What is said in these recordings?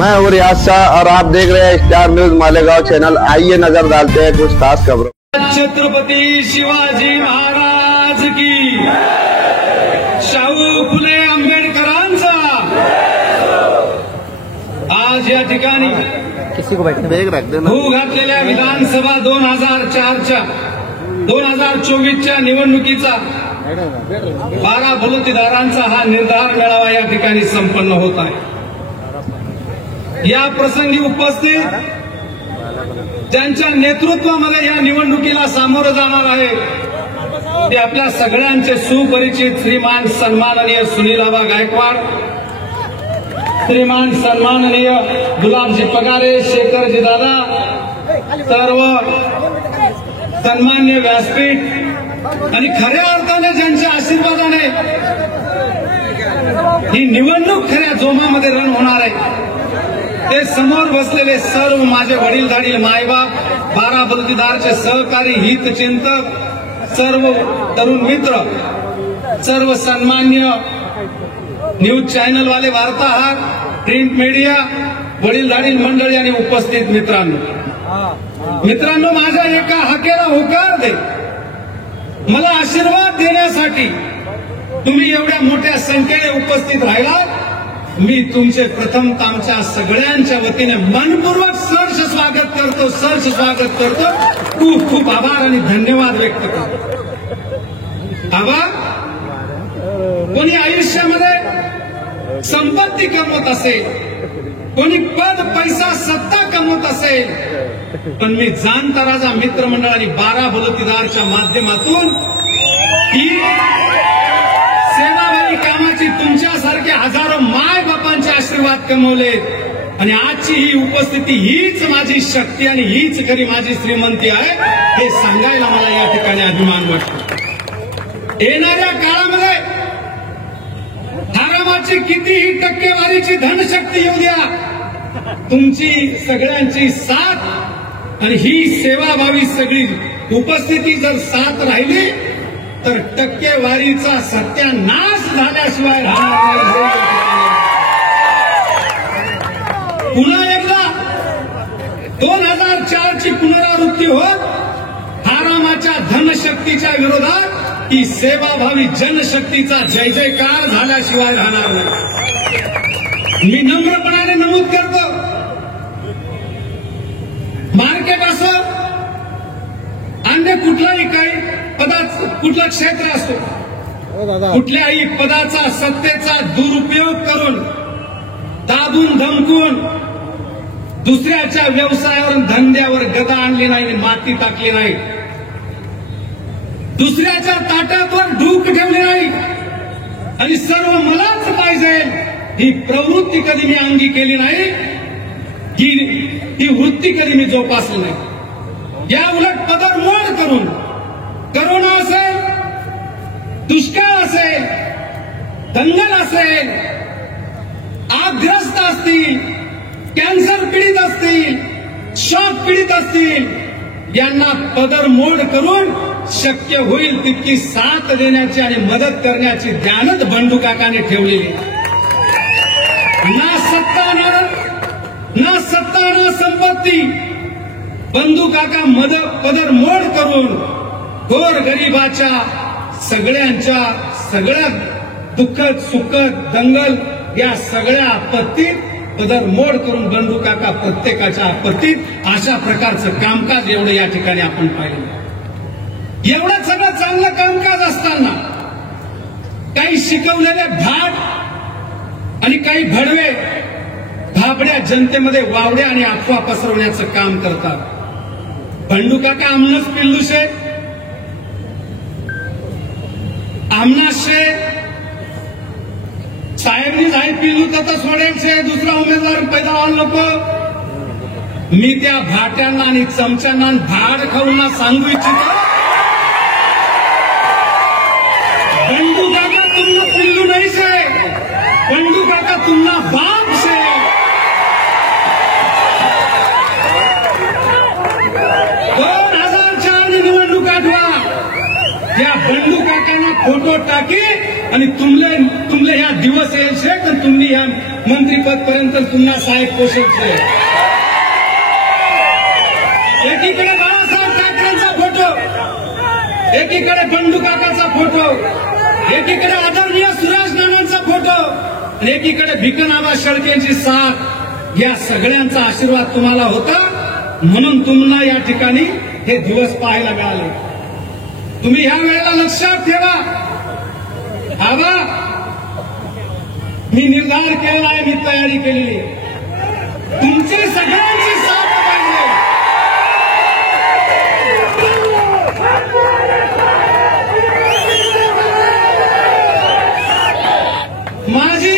मैं हूँ रियाज शाह और आप देख रहे हैं स्टार न्यूज मालेगांव चैनल। आइए नजर डालते हैं कुछ खास खबरों। छत्रपती शिवाजी महाराज की, शाहू फुले आंबेडकरांचा आज या ठिकाणी भू घातलेल्या विधानसभा 2024च्या निवडणुकीचा 12 बलुतेदारांचा हा निर्धार मेळावा या ठिकाणी संपन्न होत आहे। या प्रसंगी उपस्थित ज्यांच्या नेतृत्वामध्ये या निवडणुकीला सामोरं जाणार आहे ते आपल्या सगळ्यांचे सुपरिचित श्रीमान सन्माननीय सुनील आबा गायकवाड, श्रीमान सन्माननीय गुलाबजी पगारे, शेखरजी दादा, सर्व सन्मान्य व्यासपीठ आणि खऱ्या अर्थाने ज्यांच्या आशीर्वादाने ही निवडणूक खऱ्या जोमामध्ये रण होणार आहे ते समोर बसलेले सर्व माझे वडीलधारी मायबाप, 12 बलुतेदारचे सहकारी, हितचिंतक, सर्व तरुण मित्र, सर्व सन्मान्य न्यूज चॅनल वाले, वार्ताहर, प्रिंट मीडिया, वडीलधारी मंडळी आणि उपस्थित मित्रांनो, माझ्या एका हाकेला होकार दे, मला आशीर्वाद देण्यासाठी तुम्ही एवढ्या मोठ्या संख्येने उपस्थित राहिलात। मी तुमचे प्रथम आमच्या सगळ्यांच्या वतीने मनपूर्वक सहर्ष स्वागत करतो। खूप खूप आभार आणि धन्यवाद व्यक्त करतो। आभार। कोणी आयुष्यामध्ये संपत्ती कमवत असेल, कोणी पद, पैसा, सत्ता कमवत असेल, पण मी जाणता राजा मित्रमंडळ आणि 12 बलुतेदारच्या माध्यमातून ही सेवाभावी कामाची तुमच्यासारख्या हजारो माय बापांचे आशीर्वाद कमवले आणि आजची ही उपस्थिती हीच माझी शक्ती आणि हीच खरी माझी श्रीमंती आहे हे सांगायला मला या ठिकाणी अभिमान वाटतो। येणाऱ्या काळामध्ये आरामाची कितीही टक्केवारीची धनशक्ती येऊ द्या, तुमची सगळ्यांची साथ आणि ही सेवाभावी सगळी उपस्थिती जर साथ राहिली तर टक्केवारीचा सत्यानाश झाल्याशिवाय राहणार नाही। पुन्हा एकदा 2004ची पुनरावृत्ती होत आरामाच्या धनशक्तीच्या विरोधात ही सेवाभावी जनशक्तीचा जय जयकार झाल्याशिवाय राहणार नाही। मी नम्रपणाने नमूद करतो, मार्केट असो, अन्य कुठलाही काही पदाचं कुठलं क्षेत्र असो, कुठल्याही पदाचा, सत्तेचा दुरुपयोग करून, दाबून धमकून दुसऱ्याच्या व्यवसायावर, धंद्यावर गदा आणली नाही, माती टाकली नाही, दुसऱ्याच्या ताटावर ढूक ठेवली नाही आणि सर्व मलाच पाहिजे ही प्रवृत्ती कधी मी अंगी केली नाही, ही वृत्ती कधी मी जोपासली नाही। या उलट पदरमोड करून करोना असेल, दुष्काळ असेल, दंगल असेल, आगग्रस्त असतील, कॅन्सर पीडित असतील, शॉक पीडित असतील, यांना पदरमोड करून शक्य होईल तितकी साथ देण्याची आणि मदत करण्याची ध्यानच बंडू काकाने ठेवलेली। ना सत्ता ना संपत्ती, बंधू काका पदरमोड करून गोर गरिबाच्या सगळ्यांच्या सगळ्या दुःखद सुखद दंगल या सगळ्या आपत्तीत पदरमोड करून बंधू काका प्रत्येकाच्या आपत्तीत अशा प्रकारचं कामकाज एवढं या ठिकाणी आपण पाहिलं। एवढं सगळं चांगलं कामकाज असताना काही शिकवलेले भाट आणि काही भडवे भाबड्या जनतेमध्ये वावड्या आणि अफवा पसरवण्याचं काम करतात। बंडू काका आमनच पिल्लू शे, आमना शे, साहेबनी जाय पिल्लू तर सोडेल शे, दुसरा उमेदवार पैदा व्हायला नको। मी त्या भाट्यांना आणि चमच्यांना भाड खाऊंना सांगू इच्छितो, बंडू काका तुमना पिल्लू नाही शे, बंडू काका तुमना बाप शे। 2004 निवडणूक आठवा, या बंडू काकांना फोटो बोट टाकी आणि तुमले ह्या दिवस येईल शे तर तुम्ही ह्या मंत्रीपद पर्यंत तुम्हाला साहेब पोषण शे. एकीकडे बाळासाहेब ठाकरेंचा फोटो, एकीकडे बंडू काकाचा फोटो, एकीकडे आदरणीय सुरेश नानांचा फोटो आणि एकीकडे भिकनाबा शेळकेंची साथ. या सगळ्यांचा आशीर्वाद तुम्हाला होता म्हणून तुम्हाला या ठिकाणी हे दिवस पाहायला मिळाले. तुम्ही ह्या वेळेला लक्षात ठेवा, आबा मी निर्धार केलेला आहे, मी तयारी केलेली आहे. तुमची सगळ्यांची साथ पाहिजे. माझी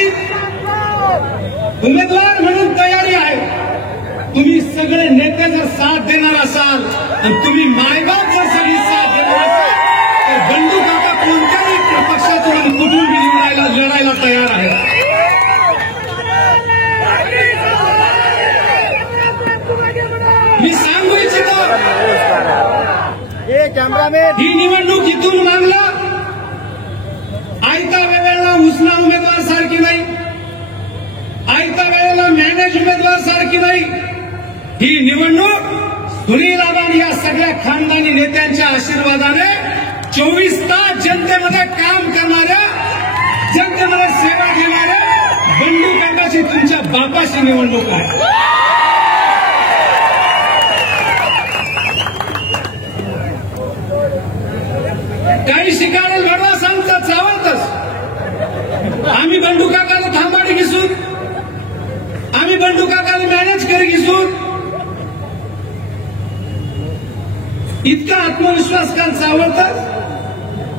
उमेदवार म्हणून तयारी आहे. तुम्ही सगळे नेते जर साथ देणार असाल आणि तुम्ही मायबाप जर सगळी साथ देणार असाल तर बंडू काका कोणत्याही पक्षातून आणि कुठून बी लढायला तयार आहे. मी सांगू इच्छितो, ही निवडणूक इथून मागला आयता वेळेला उसना उमेदवार सारखी नाही, आयता वेळेला मॅनेज उमेदवार सारखी नाही. ही निवडणूक सुनील आबांनी या सगळ्या खानदानी नेत्यांच्या आशीर्वादाने 24 तास जनतेमध्ये काम करणाऱ्या, जनतेमध्ये सेवा देणाऱ्या बंडू काकाची तुमच्या बापाची निवडणूक आहे. काही शिकारेल भडवा सांगतात चावलतच. आम्ही बंडू काकाला थांबाडी घेसून, आम्ही बंडू काकाला मॅनेज करी घेसून. इतका आत्मविश्वास काल चावलतात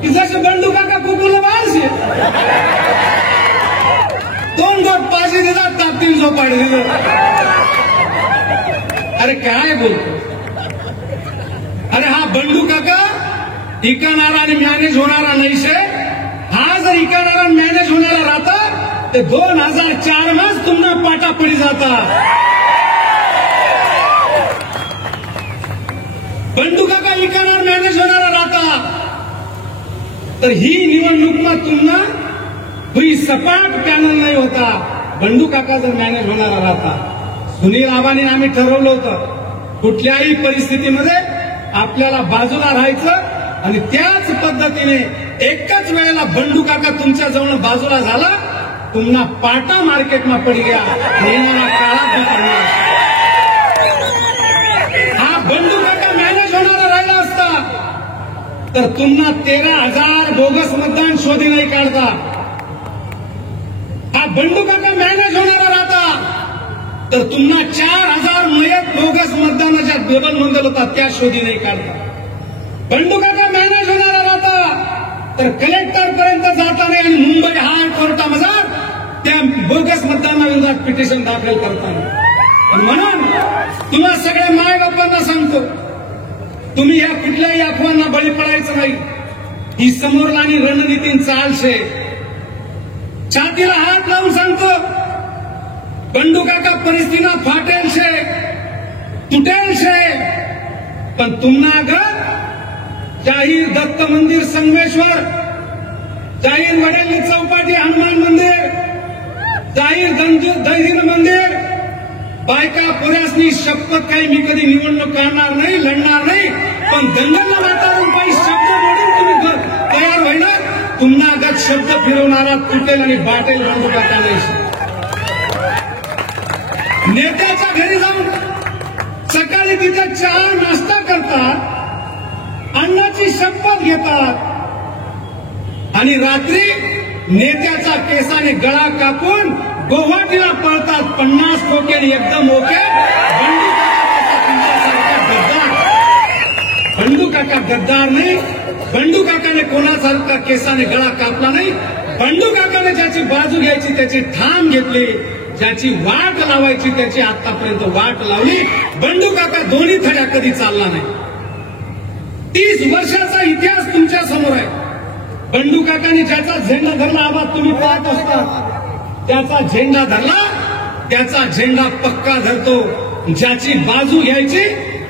की जसे बंडू काका कुकुला बाहेरचे 2 गोट पाशी देतात, तापतील झोपाडी देतात. अरे काय बोलतो? अरे हा बंडू काका इकाणारा आणि मॅनेज होणारा नाही शे. हा जर इकाणारा आणि मॅनेज होणारा राहता तर 2004 मास तुम्हाला पाटा पडी जाता. बंडू काका इकाणार मॅनेज होणारा राहता तर ही निवडणूक तुम्हाला हुई सपाट पॅनल नाही होता. बंडू काका जर मॅनेज होणारा राहता. सुनील आबांनी आम्ही ठरवलं होतं कुठल्याही परिस्थितीमध्ये आपल्याला बाजूला राहायचं आणि त्याच पद्धतीने एकाच वेळेला बंडू काका तुमच्या जवळ बाजूला झाला, तुम्हाला पाटा मार्केटमा पडी गया, येणारा काळात भी पडणार. हा बंडू काका मॅनेज होणारा राहिला असता तर तुम्हाला 13,000 बोगस मतदान शोधी नाही काढता. हा बंडू काका मॅनेज होणारा राहता तर तुम्हाला 4,000 मयत बोगस मतदानाच्या डबल नोंदल होता त्या शोधी नाही काढता. बंडू काका मॅनेज होणारा राहता तर कलेक्टर पर्यंत जाता नाही आणि मुंबई हायकोर्टामध्ये त्या बोगस मतदानाविरोधात पिटिशन दाखल करताना. म्हणून तुम्हा सगळ्या माय बापांना सांगतो, तुम्ही या कुठल्याही अफवांना बळी पडायचं नाही. ही समोर लानी रणनीती चालशे. छातीला हात लावून सांगतो, बंडू काका परिस्थितीला फाटेल शे, तुटेल शे, पण तुम्हाला अगर जाहीर दत्त मंदिर संगमेश्वर, जाहीर वडेली चौपाटी हनुमान मंदिर, जाहीर दहीन मंदिर, बायका पुऱ्यासनी शपथ काही मी कधी निवडणूक काढणार नाही, लढणार नाही, पण दंगलला वातावरण काही शब्द मोडून तुम्ही तयार व्हायला तुम्हाला अगत शब्द फिरवणारा तुटेल आणि बाटेल बंडू काका नाही. नेत्याच्या घरी जाऊन सकाळी तिथे चहा नाश्ता करतात, अन्नाची शपथ घेतात आणि रात्री नेत्याचा केसाने गळा कापून गुवाहाटीला पळतात. 50 खोके एकदम ओके. बंडू काका गद्दार नाही. बंडू काकाने कोणासारखा केसाने गळा कापला नाही. बंडू काकाने ज्याची बाजू घ्यायची त्याची ठाम घेतली, ज्याची वाट लावायची त्याची आतापर्यंत वाट लावली. बंडू काका दोन्ही थड्या कधी चालला नाही. 30 वर्षाचा इतिहास तुमच्या समोर आहे. बंडू काकाने ज्याचा झेंडा धरला, आवाज तुम्ही पाहत असता, त्याचा झेंडा धरला, त्याचा झेंडा पक्का धरतो. ज्याची बाजू घ्यायची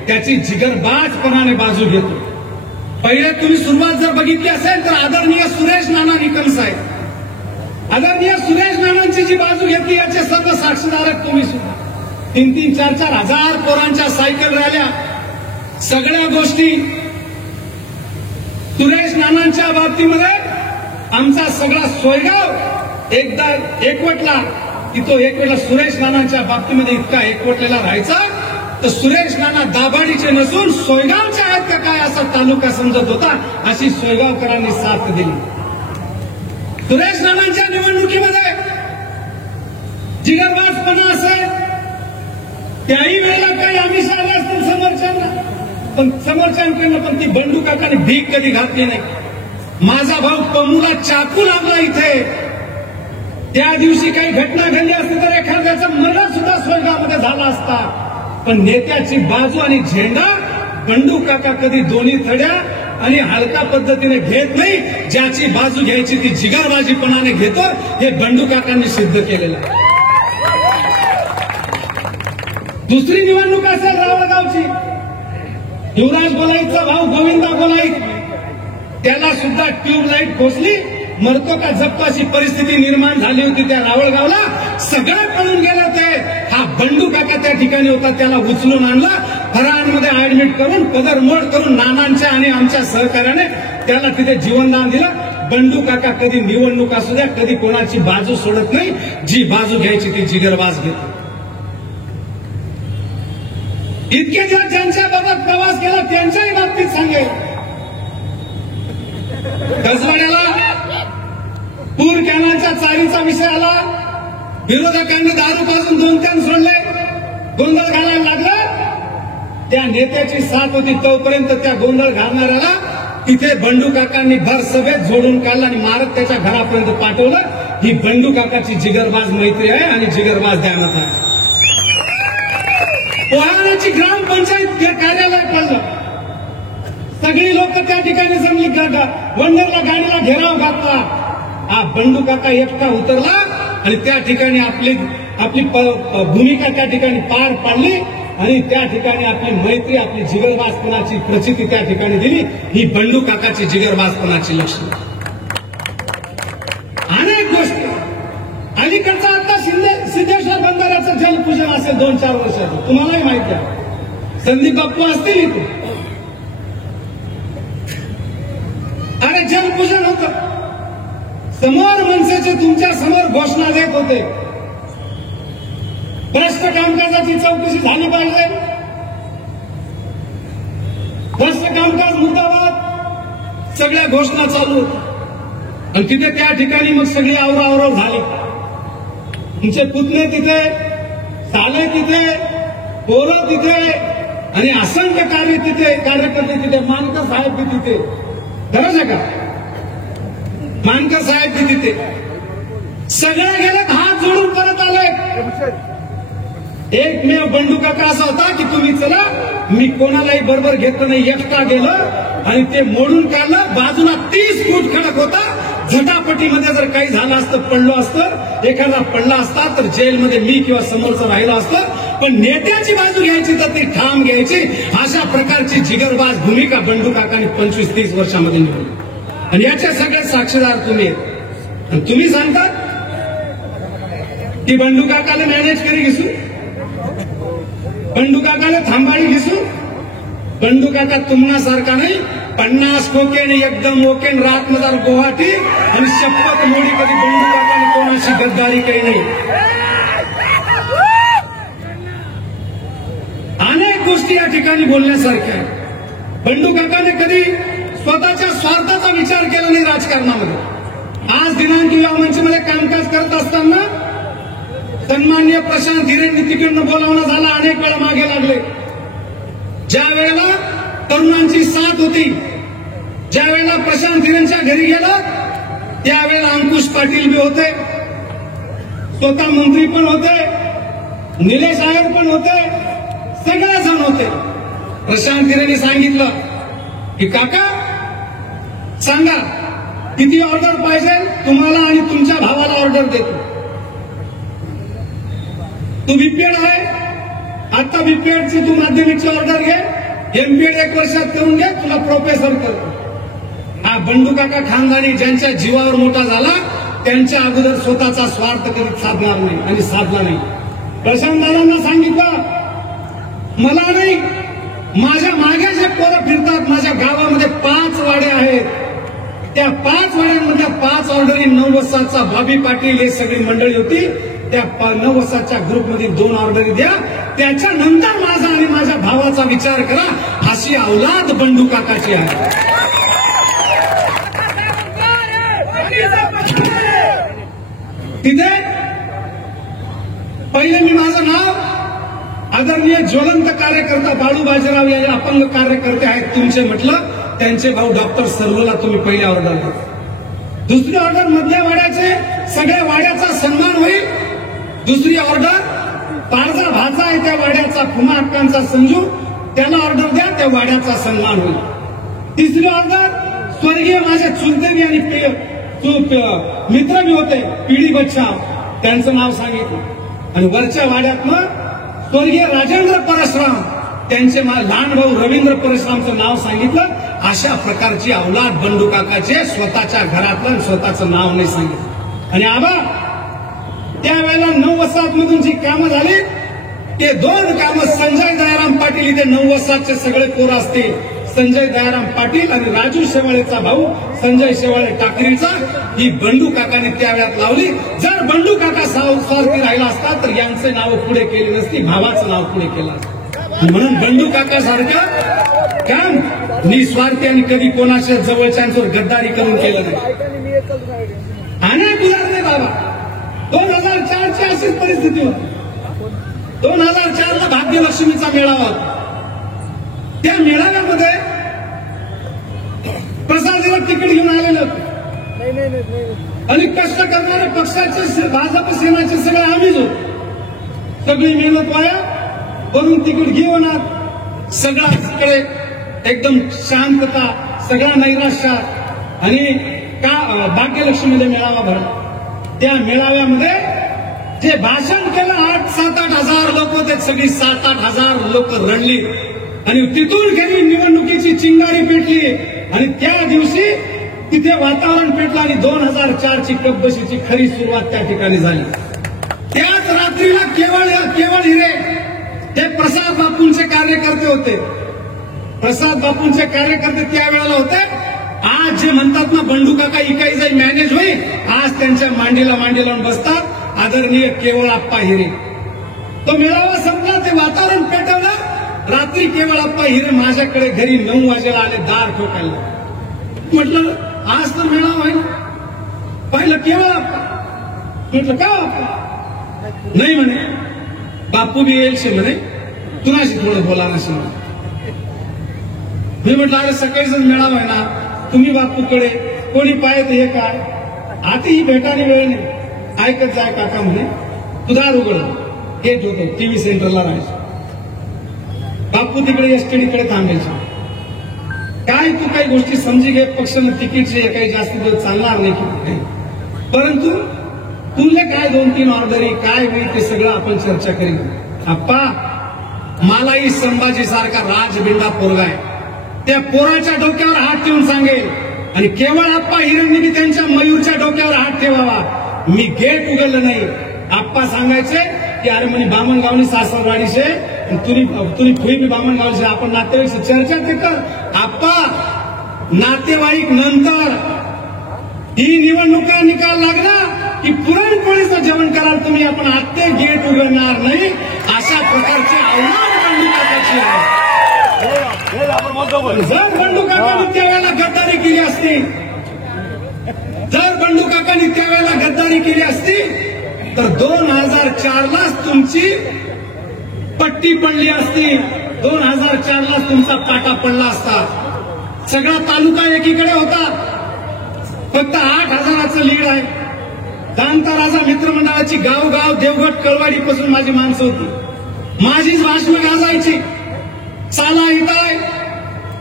त्याची जिगरबाजपणाने बाजू घेतो. पहिले तुम्ही सुरुवात जर बघितली असेल तर आदरणीय सुरेश नाना निकम साहेब, आदरणीय सुरेश नानांची जी बाजू घेतली याचे सर्व साक्षीदार आहेत तुम्ही सुद्धा. 3-3, 4-4 हजार पोरांच्या सायकल रॅल्या, सगळ्या गोष्टी सुरेश नानांच्या बाबतीमध्ये आमचा सगळा सोयगाव एकदा एकवटला की तो एकवटला. सुरेश नानांच्या बाबतीमध्ये इतका एकवटलेला राहायचा तर सुरेश नाना दाभाडीचे नसून सोयगावचे आहेत का काय असा तालुका समजत होता. अशी सोयगावकरांनी साथ दिली. सुरेश नानांच्या निवडणुकीमध्ये जिगरबाजपणा असेल, त्याही वेळेला काही आमिष आले असतील समोरच्यांकडनं, पण ती बंडू काकाने भीक कधी घातली नाही. माझा भाऊ पमूला चाकू लागला इथे, त्या दिवशी काही घटना घडली असती तर एखाद्याचा मरण सुद्धा सोयगावमध्ये झाला असता. पण नेत्याची बाजू आणि झेंडा बंडू काका कधी दोन्ही थड्या आणि हलका पद्धतीने घेत नाही. ज्याची बाजू घ्यायची ती जिगरबाजीपणाने घेतो, हे बंडू काकांनी सिद्ध केलेलं आहे. दुसरी निवडणूक असेल रावळगावची, युवराज गोलाईचा भाऊ गोविंदा गोलाई, त्याला सुद्धा ट्यूबलाईट पोचली, मरतो का जगतो अशी परिस्थिती निर्माण झाली होती त्या रावळगावला. सगळं पळून गेलं ते. हा बंडू काका त्या ठिकाणी होता, त्याला उचलून आणला, फराळमध्ये ऍडमिट करून पदरमोड करून नानांच्या आणि आमच्या सहकार्याने त्याला तिथे जीवनदान दिलं. बंडू काका कधी निवडणूक असू द्या कधी कोणाची बाजू सोडत नाही. जी बाजू घ्यायची ती जिगरबाज घेतो. इतके दिवस ज्यांच्या बाबत प्रवास केला त्यांच्याही बाबतीत सांगेल. कसवाड्याला पूर कॅनलच्या चारीचा विषय आला, विरोधकांनी दारू पाजून 2-3 सोडले, गोंधळ घालायला लागला. त्या नेत्याची साथ होती तोपर्यंत त्या गोंधळ घालणाऱ्याला तिथे बंडू काकांनी भर सभेत जोडून काढला आणि मारत त्याच्या घरापर्यंत पाठवलं. ही बंडू काकाची जिगरबाज मैत्री आहे आणि जिगरबाज ध्यानात आहे. पोहाण्याची ग्रामपंचायत कार्यालय पडलं, सगळी लोक त्या ठिकाणी जमली, वंडरला गाडीला घेराव घातला. हा बंडू काका एकटा उतरला आणि त्या ठिकाणी आपली भूमिका त्या ठिकाणी पार पाडली आणि त्या ठिकाणी आपली मैत्री, आपली जिगरबाजपणाची प्रचिती त्या ठिकाणी दिली. ही बंडू काकाची जिगरबाजपणाची लक्षणं. अनेक गोष्टी अलीकडचा आता सिद्धेश्वर बंधाऱ्याचं जलपूजन असेल 2-4 वर्षाचं, तुम्हालाही माहिती आहे. संदीप बाप्पू असतील इथे. अरे जलपूजन होतं, समोर मनसेचे तुमच्या समोर घोषणा देत होते, भ्रष्ट कामकाजाची चौकशी झाली पाहिजे, भ्रष्ट कामकाज मुद्दाबाद, सगळ्या घोषणा चालू होत्या. आणि तिथे त्या ठिकाणी मग सगळी आवरावरव झाली. तुमचे पुतणे तिथे, साले तिथे, पोरं तिथे आणि असंख्य कार्यकर्ते तिथे, मानकर साहेब बी तिथे. खरंच आहे का? मानकर साहेब बी तिथे. सगळे गेले, हात जोडून परत आले. एकमेव बंडू काका असा होता की तुम्ही चला, मी कोणालाही बरोबर घेतलं नाही, एकटा गेलं आणि ते मोडून काढलं. बाजूला 30 फूट खडक होता. झटापटीमध्ये जर काही झालं असतं, पडलो असतं, एखादा पडला असता तर जेलमध्ये मी किंवा समोरचं राहिलं असतं. पण नेत्याची बाजू घ्यायची तर ती ठाम घ्यायची. अशा प्रकारची जिगरबाज भूमिका बंडू काकांनी 25-30 वर्षामध्ये निवडली. आणि याचे सगळे साक्षीदार तुम्ही आहेत. आणि तुम्ही सांगता की बंडू काकाला मॅनेज करी घेसू, बंडू काकाला थांबाळी घेसू. बंडू काका तुम्हासारखा नाही. 50 कोकेन एकदम ओकेन रातमदार गुवाहाटी आणि शपथ मोडी कधी बंडू काकाने कोणाशी गद्दारी काही नाही. अनेक गोष्टी या ठिकाणी बोलण्यासारख्या आहेत. बंडू काकाने कधी स्वतःच्या स्वार्थाचा विचार केला नाही राजकारणामध्ये. आज दिनांक युवा मंचमध्ये कामकाज करत असताना सन्माननीय प्रशांत हिरेंनी तिकडनं बोलावणं झालं, अनेक वेळा मागे लागले. ज्या वेळेला तरुणांची साथ होती, ज्या वेळेला प्रशांत हिरेंच्या घरी गेला त्यावेळेला अंकुश पाटील बी होते, स्वतः मंत्री पण होते, निलेश आयर पण होते, सगळेजण होते. प्रशांत हिरेंनी सांगितलं की काका सांगा किती ऑर्डर पाहिजे तुम्हाला आणि तुमच्या भावाला ऑर्डर देतो. तू बीपीएड आहे, आता बीपीएडची तू माध्यमिकची ऑर्डर घे, एमपीएड 1 वर्षात करून घे, तुला प्रोफेसर करतो. हा बंडू काका खानदानी ज्यांच्या जीवावर मोठा झाला त्यांच्या अगोदर स्वतःचा स्वार्थ कधीच साधणार नाही आणि साधला नाही. प्रशांत दादांना सांगितलं, मला नाही, माझ्या मागे जे पोरं फिरतात, माझ्या गावामध्ये 5 वाडे आहेत, त्या 5 वाड्यांमधल्या 5 ऑर्डरी 9 बॉबी पाटील हे सगळी मंडळी होती, त्या 9 ग्रुपमध्ये 2 ऑर्डरी द्या, त्याच्यानंतर माझा आणि माझ्या भावाचा विचार करा. अशी औलाद बंडू काकाची आहे. तिथे पहिले मी माझं नाव आदरणीय ज्वलंत कार्यकर्ता बाळू बाजीराव या अपंग कार्यकर्ते आहेत तुमचे म्हटलं, त्यांचे भाऊ डॉक्टर सर्वला तुम्ही पहिली ऑर्डर द्या. दुसरी ऑर्डर मधल्या वाड्याचे सगळ्या वाड्याचा सन्मान होईल. दुसरी ऑर्डर पारजा भाचा आहे त्या वाड्याचा खुमा हक्कांचा संजू, त्याला ऑर्डर द्या, त्या वाड्याचा सन्मान होईल. तिसरी ऑर्डर स्वर्गीय माझे चुलते आणि मित्र मी होते पिढी बच्चाव, त्यांचं नाव सांगितलं. आणि वरच्या वाड्यातनं स्वर्गीय राजेंद्र परशुराम, त्यांचे लहान भाऊ रवींद्र परशुरामचं नाव सांगितलं. अशा प्रकारची औलाद बंडू काकाचे स्वतःच्या घरातलं स्वतःचं नाव नाही सांगितलं. आणि आबा त्यावेळेला 9 वसाहतमधून जी कामं झाली ते 2 कामं संजय दयाराम पाटील, इथे 9 वसाहतचे सगळे पोरं असतील, संजय दयाराम पाटील आणि राजू शेवाळेचा भाऊ संजय शेवाळे टाकरीचा, ही बंडू काकाने त्यावेळात लावली. जर बंडू काका स्वार्थी राहिला असता तर यांचे नाव पुढे केली नसती, भावाचं नाव पुढे केलं असतं. म्हणून बंडू काका सारखं काम निस्वार्थी आणि कधी कोणाच्या जवळच्यांवर गद्दारी करून केलं नाही. अनेक उदाहरणे बाबा. 2004ची अशीच परिस्थिती होती. 2004ला भाग्यलक्ष्मीचा मेळावा होता. त्या मेळाव्यामध्ये प्रसादला तिकीट घेऊन आलेलं होतं आणि कष्ट करणाऱ्या पक्षाचे भाजप सेनाचे सगळे आम्हीच होतो. सगळी मेहनत वाया, वरून तिकीट घेऊन सगळा तिकडे एकदम शांतता, सगळा नैराश्य आणि भाग्यलक्ष्मीमध्ये मेळावा भरला. त्या मेळाव्यामध्ये जे भाषण केलं 8-8 हजार लोक होते, सगळी 7-8 हजार लोक रडली आणि तिथून गेली निवडणुकीची चिंगारी पेटली. आणि त्या दिवशी तिथे वातावरण पेटलं आणि 2004ची कपबशीची खरी सुरुवात त्या ठिकाणी झाली. त्याच रात्रीला केवळ हिरे हे प्रसाद बापूंचे कार्यकर्ते होते. प्रसाद बापूंचे कार्यकर्ते त्यावेळेला होते. आज जे म्हणतात ना बंडू काका इकाई जाई मॅनेज होईल, आज त्यांच्या मांडीला मांडी लावून बसतात आदरणीय केवळ आप्पा हिरे. तो मेळावा संपला, ते वातावरण पेटवलं. रात्री केवळ आप्पा हिरे माझ्याकडे घरी 9 वाजेला आले, दार ठोकायला. म्हटलं आज तर मेळावा आहे. पाहिलं केवळ आप्पा. म्हटलं का आप्पा? नाही म्हणे, बापू बी येईल शे म्हणे, तुनाशी थोडं बोला नसे म्हणे. मी म्हटलं अरे सकाळीच मेळावा आहे ना, तुम्ही बापूकडे कोणी पाहत हे काय, आता ही भेटाने वेळ नाही, ऐकत जाय काका म्हणे, तू दार उघड. हेच होतं टीव्ही सेंटरला राहायचं. बापू तिकडे एसटीडीकडे थांबायचे. काय तू काही गोष्टी समजी घे, पक्षानं तिकीटचे काही जास्त दिवस चालणार नाही की, परंतु तुला काय 2-3 ऑर्डरी काय होईल ते सगळं आपण चर्चा करू. आप्पा मलाही संभाजी सारखा राजबिंडा पोरगा आहे, त्या पोराच्या डोक्यावर हात ठेवून सांगेल. आणि केवळ आप्पा हिरणनी त्यांच्या मयूरच्या डोक्यावर हात ठेवावा. मी गेट उघडलं नाही. आप्पा सांगायचे की अरे म्हणे बामणगावनी सासरवाडीचे तुरी फुई बी बामणगावचे, आपण नातेवाईक चर्चा ते कर. आप्पा नातेवाईक नंतर ही निवडणुका निकाल लागला की पुरणपोळीचं जेवण कराल तुम्ही, आपण आत्ते गेट उघडणार नाही. अशा प्रकारची औलाद बंडू काकाची आहे. जर बंडू काकांनी त्यावेळेला गद्दारी केली असती, जर बंडू काकांनी त्यावेळेला गद्दारी केली असती तर 2004लाच तुमची पट्टी पडली असती. 2004लाच तुमचा पाटा पडला असता. सगळा तालुका एकीकडे होता. फक्त 8,000चं लीड आहे. जाणता राजा मित्रमंडळाची गावगाव देवगड कळवाडी पासून माझी माणसं होती. माझीच भाषणं गाजायची. साला हिताय,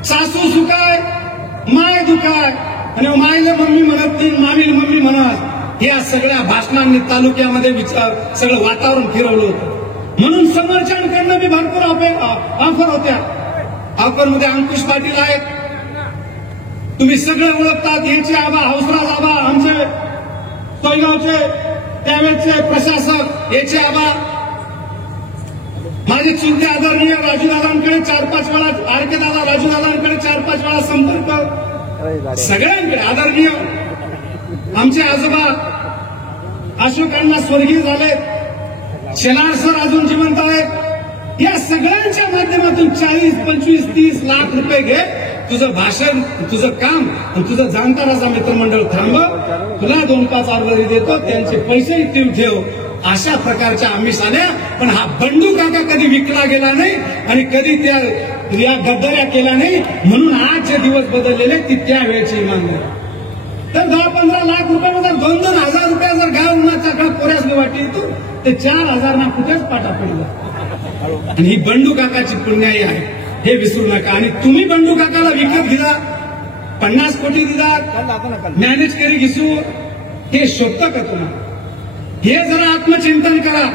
सासू सुखाय, माय दुखाय, आणि मायला मम्मी म्हणत नाही, मामीला मम्मी म्हणत. या सगळ्या भाषणांनी तालुक्यामध्ये सगळं वातावरण फिरवलं होतं. म्हणून समोरच्यांकडनं बी भरपूर ऑफर होत्या. ऑफरमध्ये अंकुश पाटील आहेत, तुम्ही सगळे ओळखतात. याचे आबा, हौसराज आबा, आमचे सोयगावचे त्यावेळेचे प्रशासक याचे आबा, माझे चुलते आदरणीय राजूदादांकडे 4-5 वेळा, आरके दादा राजूदादांकडे 4-5 वेळा संपर्क, सगळ्यांकडे आदरणीय आमचे आजोबा अशोकांना स्वर्गीय झाले, शेलार सर अजून जिवंत आहेत. या सगळ्यांच्या माध्यमातून 40, 25, 30 लाख रुपये घे, तुझं भाषण, तुझं काम आणि तुझं जाणकाराचा मित्रमंडळ थांबव, तुला 2-5 ऑर्डरी देतो, त्यांचे पैसेही तू ठेव. अशा प्रकारच्या आमिष आल्या. पण हा बंडू काका कधी विकला गेला नाही आणि कधी त्या या गद्दाऱ्या केल्या नाही. म्हणून आज जे दिवस बदललेले ती त्यावेळेची इमानदारी. तर 10-15 लाख रुपयामध्ये 2-2 हजार रुपये जर गाव उन्हाच्या पोऱ्यास वाटी येतो ते 4,000 ना कुठेच पाटा पडलं. आणि ही बंडू काकाची पुण्याई आहे, हे विसरू नका. आणि तुम्ही बंडू काकाला विकत दिला, 50 कोटी दिला, मॅनेज करी घेसू, हे शोधतं का तुम्हाला? हे जरा आत्मचिंतन करा.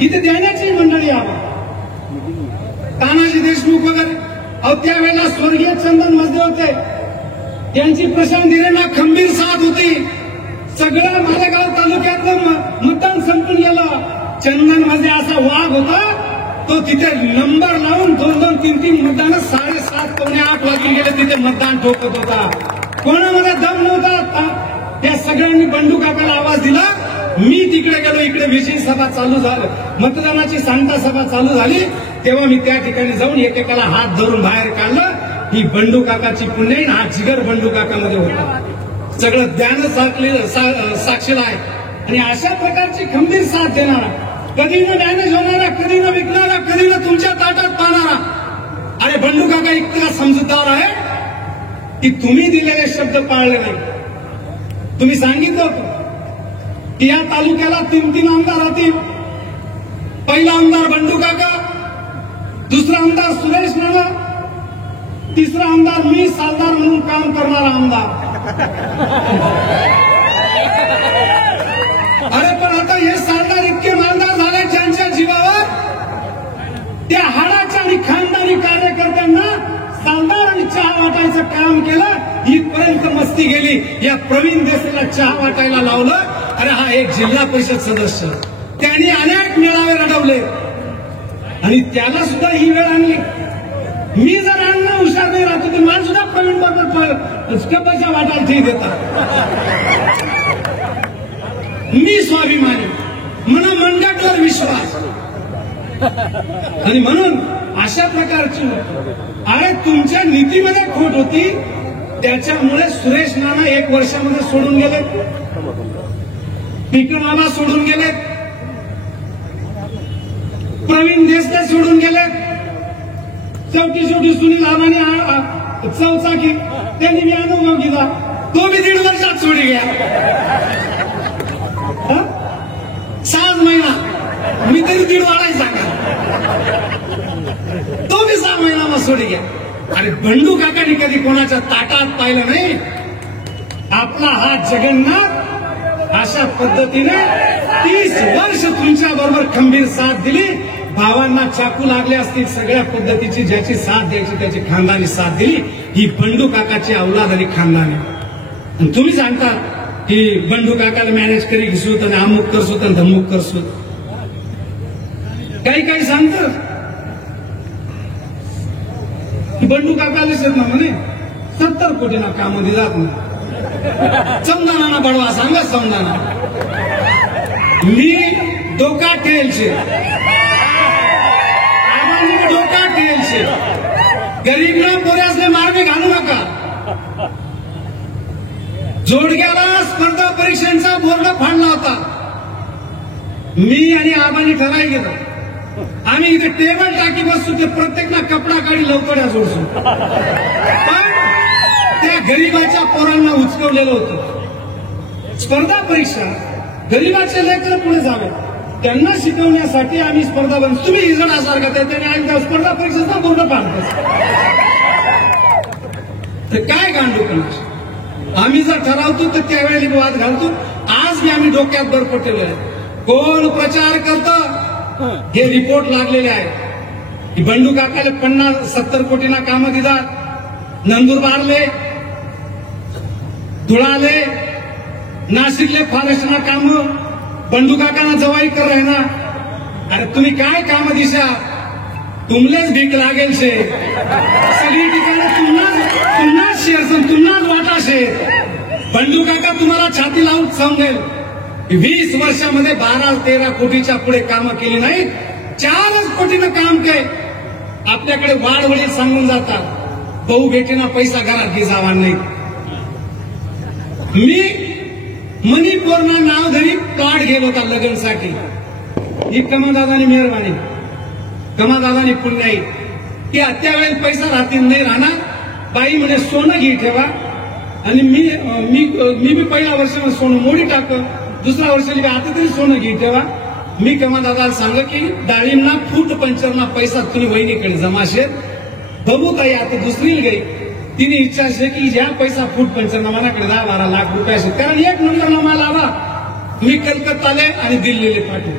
इथे देण्याची मंडळी आहे, तानाजी देशमुख वगैरे. अहो त्यावेळेला स्वर्गीय चंदन मजदे होते, त्यांची प्रशांत दिरेंना खंबीर साथ होती. सगळं मालेगाव तालुक्यातलं मतदान संपून गेलं. चंदन मजदे असा वाघ होता, तो तिथे नंबर लावून 2-2, 3-3 मतदान 7:30-8 वाजून गेले तिथे मतदान ठोकत होता. कोणामध्ये दम नव्हता. त्या सगळ्यांनी बंडू काकाला आवाज दिला. मी तिकडे गेलो, इकडे विजयी सभा चालू झाली, मतदानाची सांगता सभा चालू झाली, तेव्हा मी त्या ठिकाणी जाऊन एकेकाला हात धरून बाहेर काढलं. ही बंडू काकाची पुण्य, हा जिगर बंडू काकामध्ये होता. सगळं ध्यान साक्षीला आहे. आणि अशा प्रकारची खंबीर साथ देणारा, कधी न डॅमेज होणारा, कधी न विकणारा, कधी न तुमच्या ताटात पाहणारा. अरे बंडू काका इतका समजूतदार आहे की तुम्ही दिलेले शब्द पाळले नाही. तुम्ही सांगितलं होतं की या तालुक्याला 3 आमदार होतील. पहिला आमदार बंडू काका, दुसरा आमदार सुरेश नाना, तिसरा आमदार मी, सालदार म्हणून काम करणारा आमदार. अरे पण आता हे सालदार इतके मालदार झाले ज्यांच्या जीवावर त्या हाडाच्या आणि खानदानी कार्यकर्त्यांना सालदार आणि चहा वाटायचं काम केलं. इथपर्यंत मस्ती गेली. या प्रवीण देसाईला चहा वाटायला लावलं. अरे हा एक जिल्हा परिषद सदस्य, त्यांनी अनेक मेळावे रडवले आणि त्याला सुद्धा ही वेळ आणली. मी जर अन्न हुशार नाही राहतो तर मला सुद्धा प्रवीण बरोबर पैसा वाटायला ठीक देतात. मी स्वाभिमानी, म्हणून मनगटावर विश्वास. आणि म्हणून अशा प्रकारची, अरे तुमच्या नीतीमध्ये खोट होती, त्याच्यामुळे सुरेश नाना 1 वर्षामध्ये सोडून गेले, पिकनामा सोडून गेले, प्रवीण देसाई सोडून गेले, शेवटी सुनील आबांनी चौचाकी त्यांनी मी अनुभव घेतला, तो बी 1.5 वर्षात सोडी गया. 6 महिना मी तरी 1.5 वाढायचा सांगा, तो बी 6 महिना मग सोडी गया. अरे बंडू काकांनी कधी कोणाच्या ताटात पाहिलं नाही. आपला हा जगन्नाथ अशा पद्धतीने 30 वर्ष तुमच्या बरोबर खंबीर साथ दिली. भावांना चाकू लागले असतील, सगळ्या पद्धतीची ज्याची साथ द्यायची त्याची खानदानी साथ दिली. ही बंडू काकाची औलाद आणि खानदानी. आणि तुम्ही सांगता की बंडू काकाला मॅनेज करी घेसूत आणि अमुक करसूत आणि धमुक करसूत. काही सांगतात बंडू काकाला ना म्हणे 70 कोटीना कामं दिलात ना, समजाना बडवा सांगा समजाना. मी डोका ठेलशे, डोका ठेलशे, गरीबला पोऱ्यासले मार्गे घालू नका. जोडग्याला स्पर्धा परीक्षांचा बोर्ड फाडला होता. मी आणि आबांनी ठराय गेलो, आम्ही इथे टेबल टाकी बसतो, ते प्रत्येकना कपडा काढी लवकड्या जोडसू. पण त्या गरीबाच्या पोरांना उचकवलेलं होतं. स्पर्धा परीक्षा गरीबाचे लेकर पुढे जावे त्यांना शिकवण्यासाठी आम्ही स्पर्धा बंद. तुम्ही इजडासारखा त्याने स्पर्धा परीक्षेचा बोर्ड पाडतो. तर काय गांडू पण आम्ही जर ठरवतो तर त्यावेळी वाद घालतो. आज मी आम्ही डोक्यात भर पडलेलो आहे. कोण प्रचार करतं हे रिपोर्ट लागलेले आहे की बंडू काकाला 50-70 कोटीना कामं दितात. नंदुरबारले, धुळाले, नाशिकले फॉरेस्टना काम बंडू काकाना जवाई कर रहे ना. अरे तुम्ही काय काम दिशा, तुमलेच भीक लागेल शे. सगळी ठिकाणं तुम्हाच शेअर्स तुम्हाच वाटा शे. बंडू काका तुम्हाला छाती लावून सांगेल 20 वर्षामध्ये 12-13 कोटीच्या पुढे कामं केली नाही, 4 कोटीनं काम केले. आपल्याकडे वाढवडील सांगून जातात, भाऊ बेटीना पैसा घरात घे जावा नाही. मी मणिपूरना नाव धरी प्लॉट गेलो होता लग्नसाठी. ही कमादादानी मेहरबानी, कमादादानी पुण्याई की त्या वेळेस पैसा राहतील नाही राहणार. बाई म्हणे सोनं घे ठेवा. आणि मी पहिल्या वर्षामध्ये सोनं मोडी टाक, दुसऱ्या वर्षाला आता तरी सोनं घे ठेवा. मी कमादादाला सांग की डाळींना फूट पंचरना पैसा तुम्ही वहिनीकडे जमाशे. बघू काही आता दुसरी गई तिने इच्छा असे की ज्या पैसा फूट पंचरना मनाकडे 10-12 लाख रुपये असेल. कारण 1 नंबरला माल आला, मी कलकत्ताले आणि दिल्लीले पाठवू.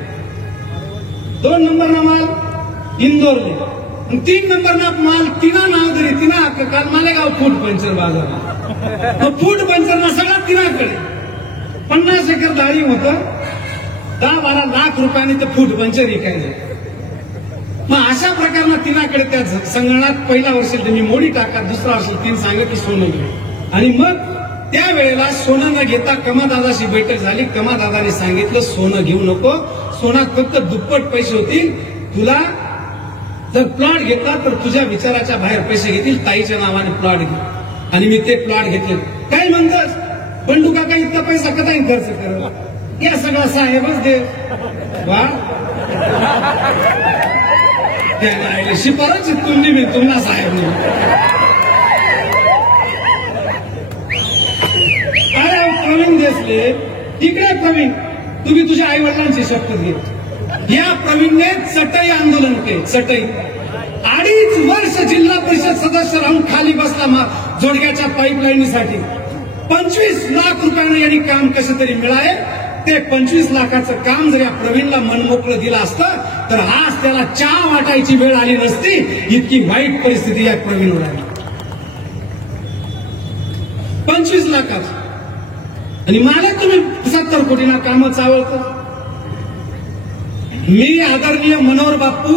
2 नंबरना माल इंदोरले, 3 नंबरना माल तिना नाव धरी तिना काल मालेगाव फूट पंचर बाजार. फूट पंचरना सगळा तिनाकडे 50 एकर डाळी होतं, 10-12 लाख रुपयांनी ते फूट पंचर विकायचं. मग अशा प्रकारनं तिनाकडे त्या संगणकात पहिल्या वर्षी तुम्ही मोडी टाका, दुसऱ्या वर्षी तीन सांग की सोनं घे. आणि मग त्यावेळेला सोनं न घेता कमादादाशी बैठक झाली. कमादादाने सांगितलं सोनं घेऊ नको, सोनात फक्त दुप्पट पैसे होतील. तुला जर प्लॉट घेतला तर तुझ्या विचाराच्या बाहेर पैसे घेतील, ताईच्या नावाने प्लॉट घे. आणि मी ते प्लॉट घेतले. काय म्हणतात बंडू काका इतका पैसा कदाही खर्च कर, या सगळा साहेबच दे. वा शिफारस तुम्ही मी तुम्हाला साहेब नाही. अरे प्रवीण देसले इकडे, प्रवीण तुम्ही तुझ्या आई वडिलांची शपथ घे. या प्रवीणने चटई आंदोलन केले. चटई 2.5 वर्ष जिल्हा परिषद सदस्य राहून खाली बसला जोडग्याच्या पाईपलाईनीसाठी. 25 लाख रुपयानं यांनी काम कसं तरी मिळाले. ते 25 लाखाचं काम जर या प्रवीणला मनमोकळं दिलं असतं तर आज त्याला चहा वाटायची वेळ आली नसती. इतकी वाईट परिस्थिती या प्रवीणवर आली. 25 लाखाचं आणि मला तुम्ही 70 कोटींना कामं चावळतं. मी आदरणीय मनोहर बापू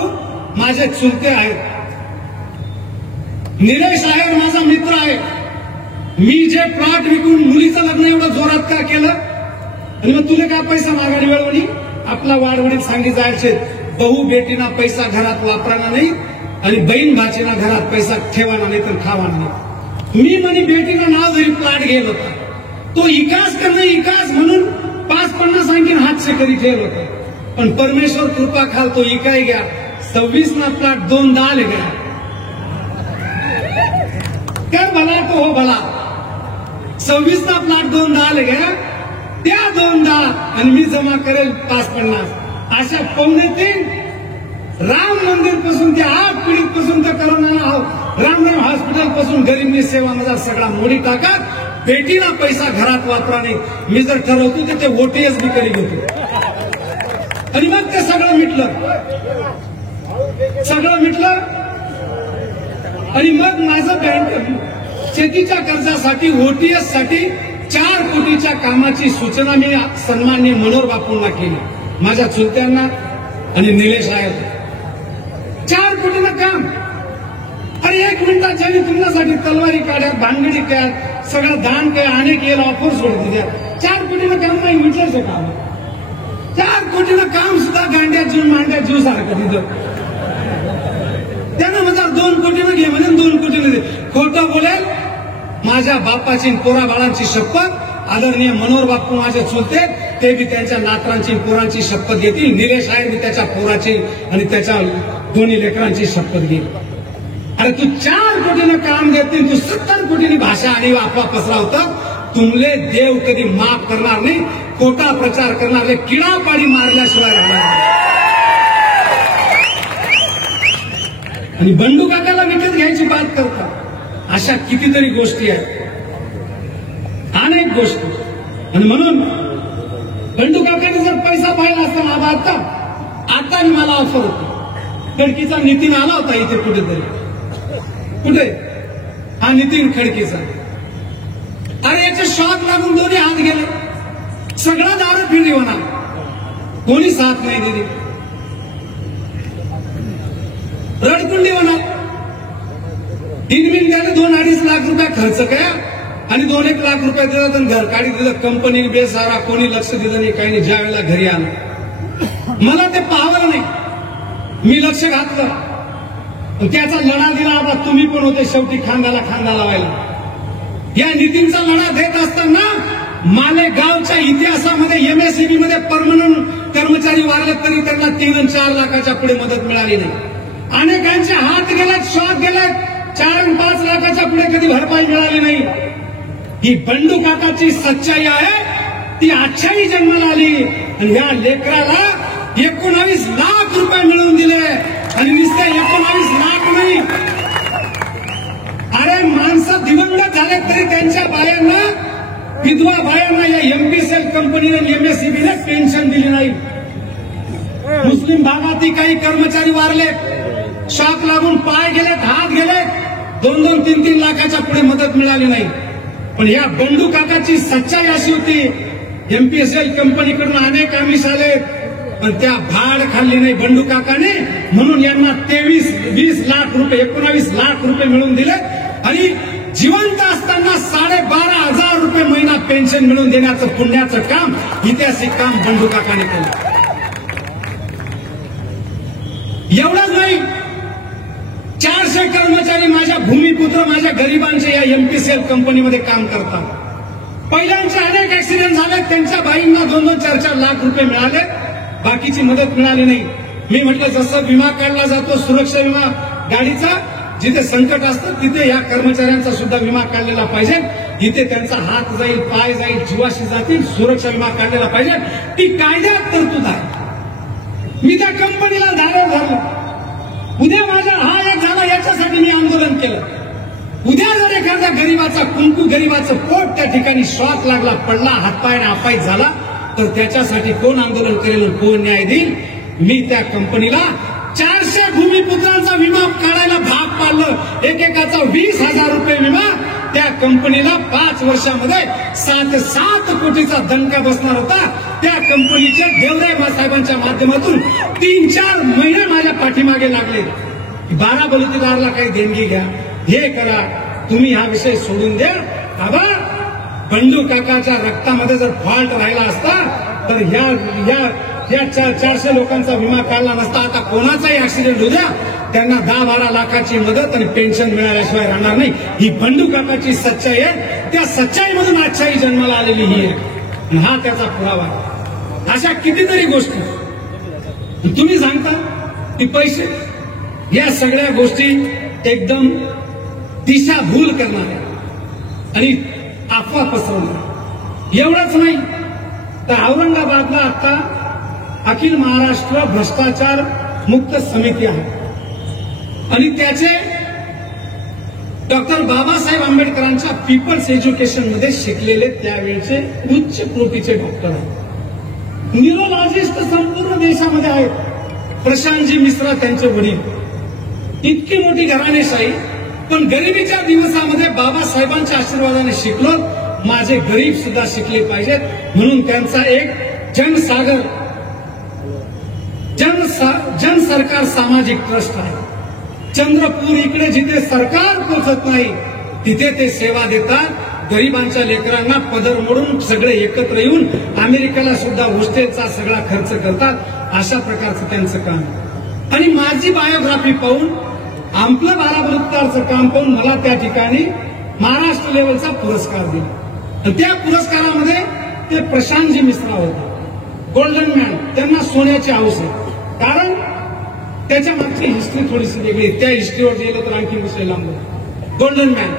माझे चुलते आहेत. निलेश साहेब माझा मित्र आहे. मी जे प्लॉट विकून मुलीचं लग्न एवढं जोरात का केलं आणि मग तुला काय पैसा मागाडी वेळवणी आपला वाढवडीत सांगी जायचे. बहु बेटीना पैसा घरात वापराना नाही आणि बहीण भाचीना घरात पैसा ठेवाना नाही तर खावाना नाही. मी म्हणे बेटीना नाव जरी प्लॉट गेलो होता तो इकास करणं इकास म्हणून 5-50 आणखीन हातचे कधी ठेवलं होतं. पण परमेश्वर कृपा खाल तो इकाय घ्या 26 ना प्लॉट 2 आले गया. कर भला तो हो भला. 26 ना प्लॉट 2 आले गया. त्या 2 आणि मी जमा करेल 5-50 अशा 2.25 राम मंदिर पासून ते 8 पिढीत पासून तर करोना रामराम हॉस्पिटल पासून गरीबनी सेवा माझा सगळा मोडी टाका. बेटीना पैसा घरात वापरा नाही. मी जर ठरवतो तर ते ओटीएस बी करी घेतो. आणि मग ते सगळं मिटलं. आणि मग माझं बँक शेतीच्या कर्जासाठी ओटीएस साठी 4 कोटीच्या कामाची सूचना मी सन्माननीय मनोहर बापूंना केली, माझ्या चुलत्यांना आणि निलेश आहेत. 4 कोटीनं काम. अरे 1 मिनिटात ज्यांनी तुमच्यासाठी तलवारी काढ्या, भानगडी काय सगळं दान काय अनेक येईल ऑफर सोडत द्या. 4 कोटीनं काम नाही म्हटलंच काम. 4 कोटीनं काम सुद्धा गांड्या जीव मांड्या जीव सारखं तिथं. त्यानं माझा 2 कोटीनं घे म्हणजे 2 कोटीनं दे. खोटं बोलेल. माझ्या बापाची पोरा बाळांची शपथ आदरणीय मनोहर बापू माझे चुलते ते बी त्यांच्या नातरांची पोरांची शपथ घेतील. निलेश आहे मी त्याच्या पोराची आणि त्याच्या दोन्ही लेकरांची शपथ घेईल. अरे तू 4 कोटीनं काम देतील, तू 70 कोटीनी भाषा आणि अफवा पसरावतं. तुमले देव कधी माफ करणार नाही. खोटा प्रचार करणारे किडापाडी मारल्याशिवाय राहणार नाही. आणि बंडू काकाला विकत घ्यायची बात करतात. अशा कितीतरी गोष्टी आहेत, अनेक गोष्टी. आणि म्हणून बंडू काकाने जर पैसा पाहिला असता ना आता मला ऑफर होती. खडकीचा नितीन आला होता इथे कुठेतरी. कुठे हा नितीन खडकेचा. अरे याचे शॉक लागून दोन्ही हात गेले, सगळा दारू फिरी होणार, कोणी साथ नाही दिली, रडकुंडी होणार. 3 मिनिटाने 2-2.5 लाख रुपये खर्च करा आणि 2-1 लाख रुपये दिला तर घर काढी दिलं. कंपनी बेसारा, कोणी लक्ष दिलं नाही, काही नाही. ज्या वेळेला घरी आलं मला ते पाहावं नाही, मी लक्ष घातलं, त्याचा लढा दिला. आबा तुम्ही पण होते शेवटी खांद्याला खांदा लावायला. या नितीनचा लढा देत असताना मालेगावच्या इतिहासामध्ये एमएसईबी मध्ये परमनंट कर्मचारी वारले तरी त्यांना 3 आणि 4 लाखाच्या पुढे मदत मिळाली नाही. अनेकांचे हात गेलेत, श्वास गेलेत, 4 आणि 5 लाखाच्या पुढे कधी भरपाई मिळाली नाही. ही बंडू काकाची सच्चाई आहे, ती आजच्याही जन्माला आली आणि या लेकराला 19 लाख रुपये मिळवून दिले आणि नुसते 19 लाख नाही. अरे माणसं दिवंगत झाले तरी त्यांच्या बायांना, विधवा बायांना या एमपीसीएल कंपनीने एमएसईबीने पेन्शन दिली नाही. मुस्लिम भागातील काही कर्मचारी वारले, शॉक लागून पाय गेलेत, हात गेलेत, 2-2, 3-3 लाखाच्या पुढे मदत मिळाली नाही. पण या बंडू काकाची सच्चाई अशी होती, एमपीसीएल कंपनीकडून अनेक आमिष आले पण त्या भाड खाल्ली नाही बंडू काकाने, म्हणून यांना 23-20 लाख रुपये 19 लाख रुपये मिळवून दिले आणि जिवंत असताना 12,500 रुपये महिना पेन्शन मिळवून देण्याचं पुण्याचं काम, ऐतिहासिक काम बंडू काकाने केलं. एवढंच नाही, 400 कर्मचारी माझ्या भूमिपुत्र, माझ्या गरिबांचे या एमपीसीएल कंपनीमध्ये काम करतात. पहिल्यांचे अनेक ऍक्सिडेंट झाले, त्यांच्या बाईंना 2-2, 4-4 लाख रुपये मिळाले, बाकीची मदत मिळाली नाही. मी म्हटलं जसं विमा काढला जातो सुरक्षा विमा गाडीचा, जिथे संकट असतं तिथे या कर्मचाऱ्यांचा सुद्धा विमा काढलेला पाहिजे. जिथे त्यांचा हात जाईल, पाय जाईल, जीवाशी जातील, सुरक्षा विमा काढलेला पाहिजे. ती कायद्यात तरतूद आहे. मी त्या कंपनीला धारण धरलं. उद्या माझा हा एक झाला, याच्यासाठी मी आंदोलन केलं. उद्या जर एखाद्या गरीबाचा कुंकू, गरीबाचं पोट त्या ठिकाणी श्वास लागला, पडला, हातपाय अपायित झाला तर त्याच्यासाठी कोण आंदोलन करेल, कोण न्याय देईल. मी त्या कंपनीला 400 भूमिपुत्रांचा विमा काढायला भाग पाडलं. एकेकाचा 20,000 रुपये विमा. त्या कंपनीला 5 वर्षामध्ये 7 कोटीचा दणका बसणार होता. त्या कंपनीच्या देवराय साहेबांच्या माध्यमातून 3-4 महिने माझ्या पाठीमागे लागले. 12 बलुतेदाराला काही देणगी घ्या, हे करा, तुम्ही हा विषय सोडून द्या. बाबा बंडू काकाच्या रक्तामध्ये जर फॉल्ट राहिला असता तर या 400 लोकांचा विमा काढला नसता. आता कोणाचाही ऍक्सिडेंट होऊ द्या, त्यांना 10-12 लाखाची मदत आणि पेन्शन मिळाल्याशिवाय राहणार नाही. ही बंडू काकाची सच्चाई आहे. त्या सच्चाईमधून आजच्याही जन्माला आलेली ही आहे. हा त्याचा पुरावा आहे. अशा कितीतरी गोष्टी तुम्ही सांगता की पैसे, या सगळ्या गोष्टी एकदम दिशाभूल करणाऱ्या आणि अफवा पसरवणाऱ्या. एवढंच नाही तर औरंगाबादला आता अखिल महाराष्ट्र भ्रष्टाचार मुक्त समिती आहे आणि त्याचे डॉक्टर बाबासाहेब आंबेडकरांच्या पीपल्स एज्युकेशन मध्ये शिकलेले त्यावेळेचे उच्च कोटीचे डॉक्टर आहेत. न्यूरोलॉजिस्ट संपूर्ण देशामध्ये आहेत. प्रशांतजी मिश्रा त्यांचे वडील. इतकी मोठी घराणेशाही, पण गरिबीच्या दिवसामध्ये बाबासाहेबांच्या आशीर्वादाने शिकलो. माझे गरीब सुद्धा शिकले पाहिजेत म्हणून त्यांचा एक जनसागर, जन सरकार सामाजिक ट्रस्ट आहे. चंद्रपूर इकडे जिथे सरकार पोहोचत नाही तिथे ते सेवा देतात. गरिबांच्या लेकरांना पदर मोडून सगळे एकत्र येऊन अमेरिकेला सुद्धा हॉस्टेलचा सगळा खर्च करतात. अशा प्रकारचं त्यांचं काम. आणि माझी बायोग्राफी पाहून, आपलं बाराबलुतकारचं काम पाहून मला त्या ठिकाणी महाराष्ट्र लेवलचा पुरस्कार दिला. त्या पुरस्कारामध्ये ते प्रशांतजी मिश्रा होते, गोल्डन मॅन. त्यांना सोन्याची हौस आहे कारण त्याच्या मागची हिस्ट्री थोडीशी वेगळी. त्या हिस्ट्रीवर गेलं तर आणखी विषय लांब. गोल्डन मॅन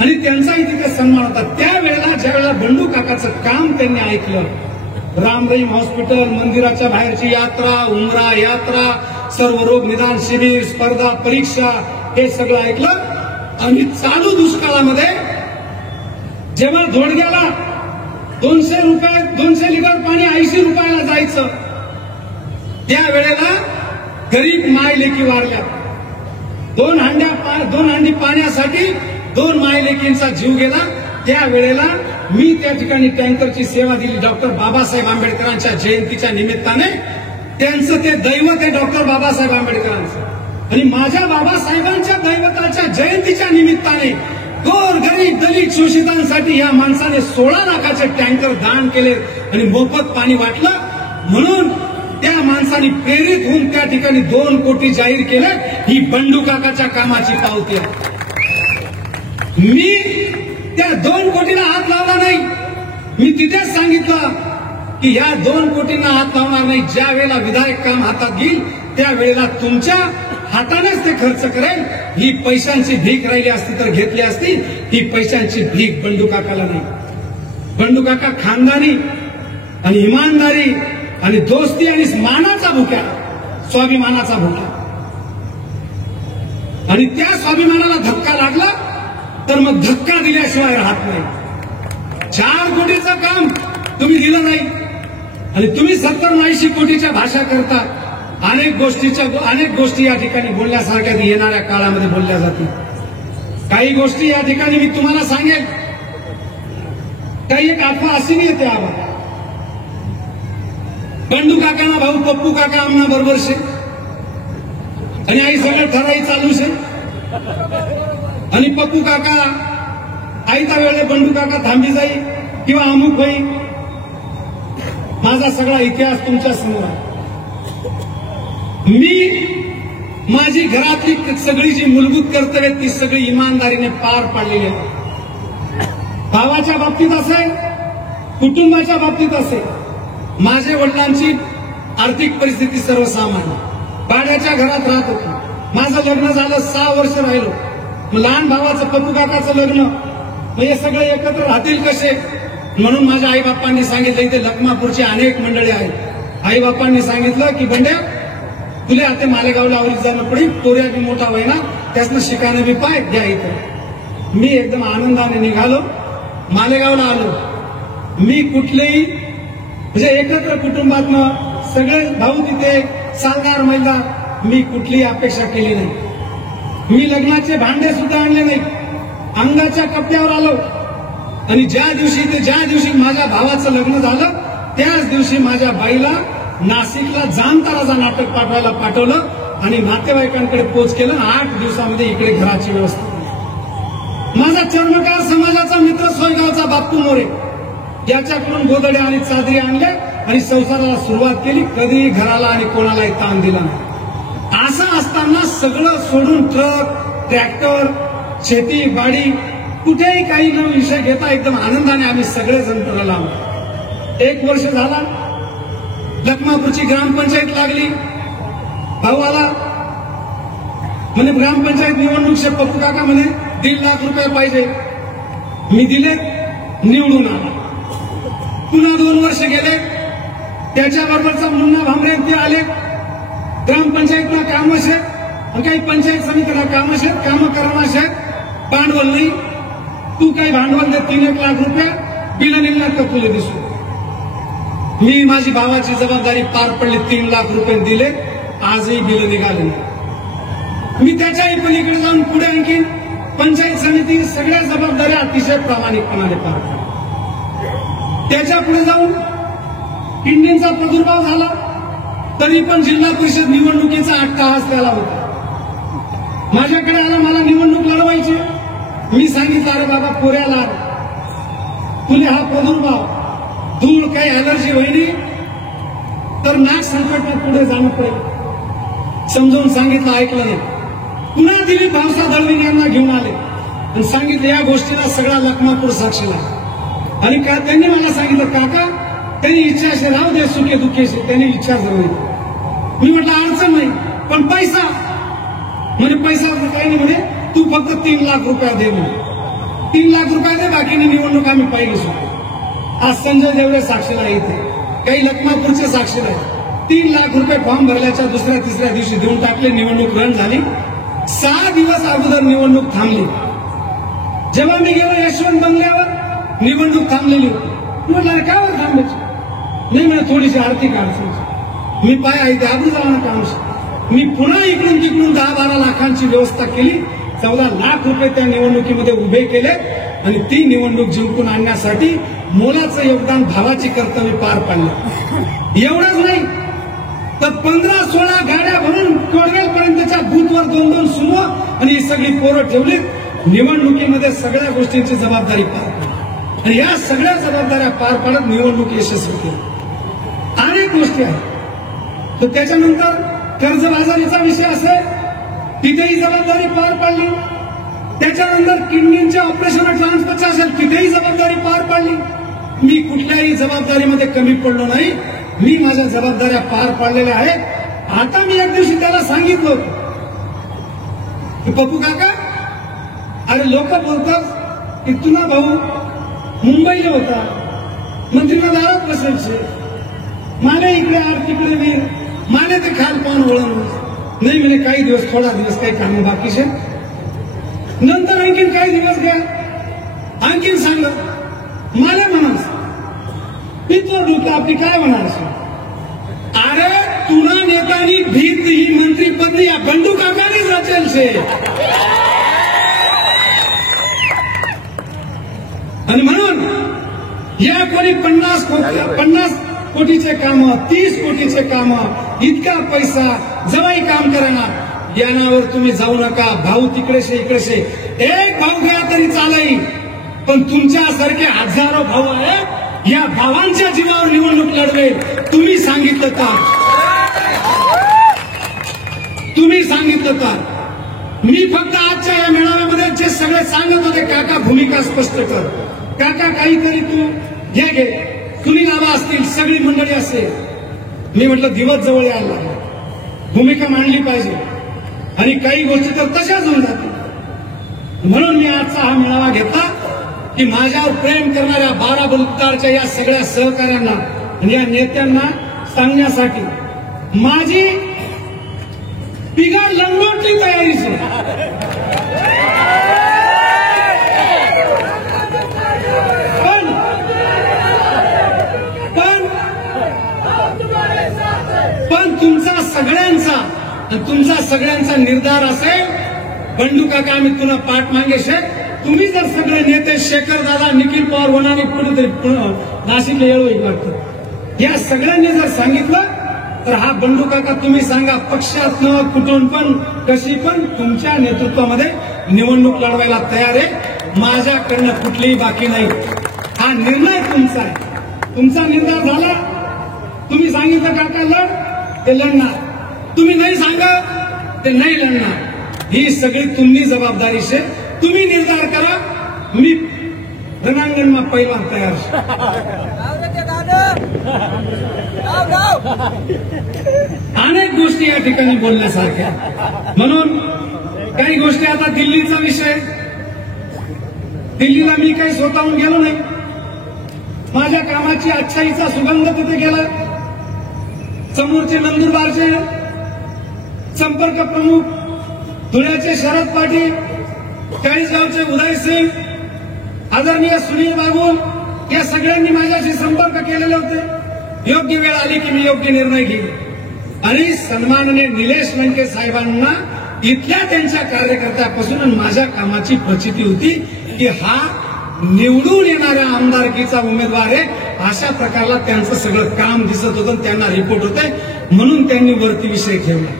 आणि त्यांचाही तिथे सन्मान होता. त्यावेळेला ज्यावेळेला बंडू काकाचं काम त्यांनी ऐकलं, राम रहीम हॉस्पिटल, मंदिराच्या बाहेरची यात्रा, उमरा यात्रा, सर्व रोग निदान शिबिर, स्पर्धा परीक्षा, हे सगळं ऐकलं आणि चालू दुष्काळामध्ये जेव्हा धोडग्याला 200 लिटर पाणी 80 रुपयाला जायचं, त्यावेळेला गरीब माय लेकी वारल्या. 2 हंडी पाण्यासाठी 2 मायलेकींचा जीव गेला त्या वेळेला मी त्या ठिकाणी टँकरची सेवा दिली डॉक्टर बाबासाहेब आंबेडकरांच्या जयंतीच्या निमित्ताने. त्यांचं ते दैवत आहे डॉक्टर बाबासाहेब आंबेडकरांचं. आणि माझ्या बाबासाहेबांच्या दैवताच्या जयंतीच्या निमित्ताने गोरगरीब दलित शोषितांसाठी या माणसाने 16 लाखाचे टँकर दान केले आणि मोफत पाणी वाटलं. म्हणून त्या माणसाने प्रेरित होऊन त्या ठिकाणी 2 कोटी जाहीर केले. ही बंडू काकाच्या कामाची पावती आहे. मी त्या 2 कोटीला हात लावला नाही. मी तिथेच सांगितलं की या 2 कोटींना हात लावणार नाही. ज्या वेळेला विधायक काम हातात घेईल त्यावेळेला तुमच्या हातानेच ते खर्च करेल. ही पैशांची भीक राहिली असती तर घेतली असती. ही पैशांची भीक बंडू काकाला नाही. बंडू काका खानदानी आणि इमानदारी आणि दोस्ती आणि मानाचा भुक्या, स्वाभिमानाचा भुक्या. आणि त्या स्वाभिमानाला धक्का लागला तर मग धक्का दिल्याशिवाय राहत नाही. 4 कोटीचं काम तुम्ही दिलं नाही आणि तुम्ही 70-80 कोटीच्या भाषा करता. अनेक गोष्टी या ठिकाणी बोलण्यासारख्या येणाऱ्या काळामध्ये बोलल्या जातील. काही गोष्टी या ठिकाणी मी तुम्हाला सांगेल. काही एक अफवा अशी नाही येते आम्हाला. बंडू काकाना भाऊ पप्पू काका आमना बरोबर शे आणि आई सगळं ठराई चालू शे. आणि पप्पू काका आईता वेळे बंडू काका थांबी जाई किंवा अमुक होई. माझा सगळा इतिहास तुमच्या समोर आहे. मी माझी घरातली सगळी जी मूलभूत कर्तव्य ती सगळी इमानदारीने पार पाडलेली आहे. भावाच्या बाबतीत असेल, कुटुंबाच्या बाबतीत असेल. माझ्या वडिलांची आर्थिक परिस्थिती सर्वसामान्य, भाड्याच्या घरात राहत होती. माझं लग्न झालं, 6 वर्ष राहिलो. लहान भावाचं पप्पू काकाचं लग्न. हे सगळे एकत्र राहतील कसे? म्हणून माझ्या आई बाप्पांनी सांगितलं, इथे लखमापूरची अनेक मंडळी आहेत. आई बाप्पांनी सांगितलं की बंड्या तुले आता मालेगावला आवरीत जाणं पडेल. तोऱ्या बी मोठा होय ना, त्यासनं शिकायला बी पाय द्या इथं. मी एकदम आनंदाने निघालो, मालेगावला आलो. मी कुठलेही म्हणजे एकत्र कुटुंबातनं सगळे भाऊ तिथे, सालदार महिला, मी कुठलीही अपेक्षा केली नाही. मी लग्नाचे भांडे सुद्धा आणले नाही. अंगाच्या कपड्यावर आलो. आणि ज्या दिवशी माझ्या भावाचं लग्न झालं त्याच दिवशी माझ्या बाईला नाशिकला जामताराचा नाटक पाठवायला पाठवलं आणि नातेवाईकांकडे पोच केलं. 8 दिवसामध्ये इकडे घराची व्यवस्था. माझा चर्मकार समाजाचा मित्र सोयगावचा बाप्पू मोरे याच्याकडून गोदड्या आणि चादरी आणल्या आणि संसाराला सुरुवात केली. कधीही घराला आणि कोणालाही ताण दिला नाही. असं असताना सगळं सोडून ट्रक, ट्रॅक्टर, शेती, बाडी कुठेही काही न विषय घेता एकदम आनंदाने आम्ही सगळेजण करायला आलो. 1 वर्ष झाला. लखमापूरची ग्रामपंचायत लागली. भाऊ आला म्हणे ग्रामपंचायत निवडणूक शे पप्पू काका म्हणे 1.5 लाख रुपये पाहिजे. मी दिले, निवडून आला. पुन्हा 2 वर्ष गेले. त्याच्याबरोबरचा मुन्ना भामरे ते आले. ग्रामपंचायतला काम आहेत, काही पंचायत समितीला काम आहेत, कामं करणार आहेत. भांडवल नाही. तू काही भांडवल दे 3-1 लाख रुपये बिल निघणार का तुला दिसू. मी माझी भावाची जबाबदारी पार पडली. 3 लाख रुपये दिले. आजही बिल निघाले नाही. मी त्याच्याही पलीकडे जाऊन पुढे आणखी पंचायत समिती सगळ्या जबाबदाऱ्या अतिशय प्रामाणिकपणाने पार पडल्या. त्याच्या पुढे जाऊन किडनीचा प्रादुर्भाव झाला तरी पण जिल्हा परिषद निवडणुकीचा अट्टाहास त्याला होता. माझ्याकडे आला, मला निवडणूक लढवायची. मी सांगितलं अरे बाबा पोऱ्याला तुले हा प्रादुर्भाव धूळ काही अलर्जी होईनी तर नाक संकटने पुढे जाणं पडेल. समजावून सांगितलं, ऐकलं नाही. पुन्हा दिलीप भावसा दळवी यांना घेऊन आले आणि सांगितलं या गोष्टीला सगळा लखमापूर साक्षीला. आणि त्यांनी मला सांगितलं काका त्यांनी इच्छा असे राहू दे सुखे दुःखेशी, त्यांनी इच्छा जवळ. मी म्हटलं अडचण नाही पण पैसा म्हणजे पैसा काही नाही. म्हणे तू फक्त 3 लाख रुपये दे. म्हणे 3 लाख रुपये दे, बाकीने निवडणूक आम्ही पाहिली सुद्धा. आज संजय देवरे साक्षीला येते, काही लखमापूरचे साक्षीला आहे. 3 लाख रुपये फॉर्म भरल्याच्या 2-3 दिवशी देऊन टाकले. निवडणूक रन झाली. 6 दिवस अगोदर निवडणूक थांबली. जेव्हा मी गेलो यशवंत बंगल्यावर निवडणूक थांबलेली होती. म्हटलं काय वर थांबायची नाही. मला थोडीशी आर्थिक अडचण. मी पाय आहे ते आबरू जाणार काम. मी पुन्हा इकडून तिकडून 10-12 लाखांची व्यवस्था केली. 14 लाख रुपये त्या निवडणुकीमध्ये उभे केले आणि ती निवडणूक जिंकून आणण्यासाठी मोलाचं योगदान भावाची कर्तव्य पार पाडलं. एवढंच नाही तर 15-16 गाड्या भरून कोडवेलपर्यंतच्या बूथवर 2-2 सुमो आणि ही सगळी पोरं ठेवली. निवडणुकीमध्ये सगळ्या गोष्टींची जबाबदारी पार पाडली आणि या सगळ्या जबाबदाऱ्या पार पाडत निवडणूक यशस्वी केली. अनेक गोष्टी आहेत. तर त्याच्यानंतर कर्जबाजारीचा विषय असेल तिथेही जबाबदारी पार पाडली. त्याच्यानंतर किडनीच्या ऑपरेशन ट्रान्सफरचा असेल तिथेही जबाबदारी पार पाडली. मी कुठल्याही जबाबदारीमध्ये कमी पडलो नाही. मी माझ्या जबाबदाऱ्या पार पाडलेल्या आहेत. आता मी एक दिवशी त्याला सांगितलं होतं की पप्पू काका, अरे लोक बोलतात की तुला भाऊ मुंबईला होता, मंत्रीला दारात बसायचे, माने इकडे आर तिकडे वीर, माने ते खाल पाहून वळण नाही म्हणे. काही दिवस, थोडा दिवस काही कामं बाकीचे, नंतर आणखीन काही दिवस घ्या, आणखीन सांगत मला म्हणास पित्र डोकं आपली काय म्हणायचं. अरे तुला नेतानी भीत ही मंत्रीपदी या बंडू काकानीच रचेल છે. आणि म्हणून या कोणी 50 कोटीचे काम, 30 कोटीचे काम, इतका पैसा जवाई काम करा या नावावर तुम्ही जाऊ नका. भाऊ तिकडेशे इकडेशे, एक भाऊ गया तरी चालेल, पण तुमच्यासारखे हजारो भाऊ आहेत. या भावांच्या जीवावर निवडणूक लढवेल. तुम्ही सांगितलं तर मी फक्त आजच्या या मेळाव्यामध्ये जे सगळे सांगत होते, काका भूमिका स्पष्ट कर, काका काहीतरी तू घे, कुणी नावं असतील, सगळी मंडळी असेल. मी म्हटलं दिवस जवळ यायला लागला, भूमिका मांडली पाहिजे आणि काही गोष्टी तर तशाच होऊन जातील. म्हणून मी आजचा हा मेळावा घेतला की माझ्यावर प्रेम करणाऱ्या बाराबलुकदारच्या या सगळ्या सहकाऱ्यांना आणि या नेत्यांना सांगण्यासाठी माझी बिगाड लंगोटली तयारी आहे. पण तुमचा सगळ्यांचा निर्धार असेल, बंडू काका आम्ही तुला पाठ मागेशे. तुम्ही जर सगळे नेते, शेखर दादा, निखिल पवार, वनाने कुठेतरी नाशिकला येळू वाटतं, या सगळ्यांनी जर सांगितलं तर हा बंडू काका तुम्ही सांगा पक्षातनं कुठून पण कशी पण तुमच्या नेतृत्वामध्ये निवडणूक लढवायला तयार आहे. माझ्याकडनं कुठलीही बाकी नाही. हा निर्णय तुमचा आहे. तुमचा निर्धार झाला, तुम्ही सांगितलं काका लढ, ते लढणार. तुम्ही नाही सांगा ते नाही लढणार. ही सगळी तुम्ही जबाबदारी शे. तुम्ही निर्धार करा. मी रणांगणમાં पहिला तयार છે. अनेक गोष्टी या ठिकाणी बोलण्यासारख्या. म्हणून काही गोष्टी, आता दिल्लीचा विषय, दिल्लीला मी काही स्वतःहून गेलो नाही. माझ्या कामाची अच्छाईचा सुगंध तिथे गेला. समोरचे नंदुरबारचे संपर्क प्रमुख, धुळ्याचे शरद पाटील, चाळीसगावचे उदय सिंग, आदरणीय सुनील बाबू, या सगळ्यांनी माझ्याशी संपर्क केलेले होते. योग्य वेळ आली की मी योग्य निर्णय घेईन. आणि सन्माननीय निलेश लंके साहेबांना इथल्या त्यांच्या कार्यकर्त्यापासून माझ्या कामाची प्रचिती होती की हा निवडून येणाऱ्या आमदारकीचा उमेदवार आहे. अशा प्रकारला त्यांचं सगळं काम दिसत होतं, त्यांना रिपोर्ट होते. म्हणून त्यांनी वरती विषय ठेवला.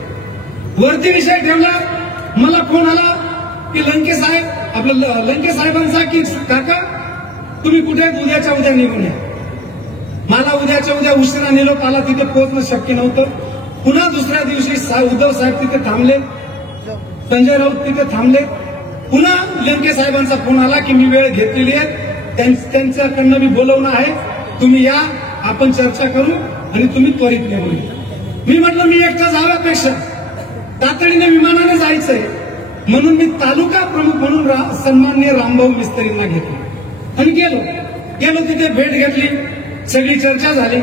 मला फोन आला की लंके साहेब, आपलं लंके साहेबांचा की काका तुम्ही कुठे आहेत, उद्याच्या उद्या निघून या. मला उद्याच्या उद्या उशिरा निरोप आला, तिथे पोहोचणं शक्य नव्हतं. पुन्हा दुसऱ्या दिवशी उद्धव साहेब तिथे थांबले, संजय राऊत तिथे थांबले. पुन्हा लंके साहेबांचा फोन आला की मी वेळ घेतलेली आहे, त्यांच्याकडनं मी बोलवणं आहे, तुम्ही या, आपण चर्चा करू आणि तुम्ही त्वरित निघून या. मी म्हटलं मी एकटा जाण्यापेक्षा तातडीने विमानाने जायचंय. म्हणून मी तालुका प्रमुख म्हणून सन्माननीय रामभाऊ मिस्त्रींना घेतलं आणि गेलो. तिथे भेट घेतली, सगळी चर्चा झाली,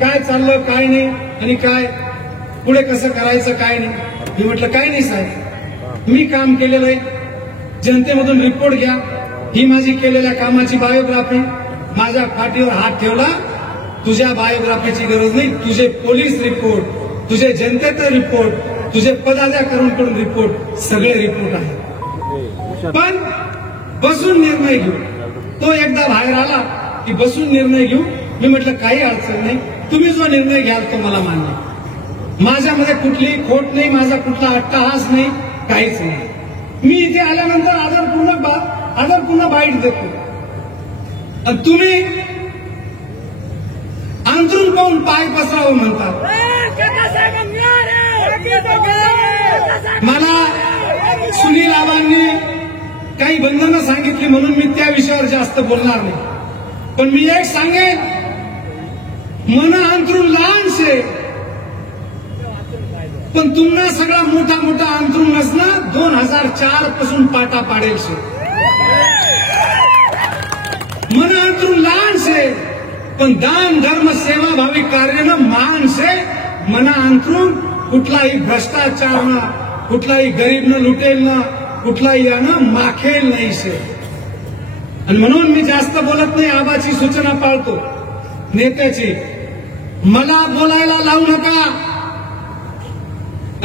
काय चाललं काय नाही आणि काय पुढे कसं करायचं काय नाही. मी म्हटलं काय नाही साहेब, मी काम केलेलं आहे, जनतेमधून रिपोर्ट घ्या. ही माझी केलेल्या कामाची बायोग्राफी. माझ्या पाठीवर हात ठेवला. तुझ्या बायोग्राफीची गरज नाही, तुझे पोलीस रिपोर्ट, तुझे जनतेचे रिपोर्ट, तुझे पदाधिकाऱ्यांकडून रिपोर्ट, सगळे रिपोर्ट आहेत. पण बसून निर्णय घेऊ. तो एकदा बाहेर आला की बसून निर्णय घेऊ. मी म्हटलं काही अडचण नाही, तुम्ही जो निर्णय घ्याल तो मला मान्य. माझ्यामध्ये कुठली खोट नाही, माझा कुठला अट्टहास नाही, काहीच नाही. मी इथे आल्यानंतर आदरपूर्ण बाईट देतो. आणि तुम्ही अंतरून पाहून पाय पसरावं म्हणतात. मला सुनील आबांनी काही बंधनं सांगितली म्हणून मी त्या विषयावर जास्त बोलणार नाही. पण मी एक सांगेन, मन अंतरून लहानशे पण तुम्हाला सगळा मोठा अंतरून नसणं 2004 पासून पाटा पाडेल शे. मन अंतरून लहानशे पण दान धर्म सेवा भावी कार्यनं महान शे. मना अंतरून कुठलाही भ्रष्टाचार ना, कुठलाही गरीब न लुटेल ना, कुठलाही यानं माखेल नाही शे. आणि म्हणून मी जास्त बोलत नाही, आबाची सूचना पाळतो नेत्याची. मला बोलायला लावू नका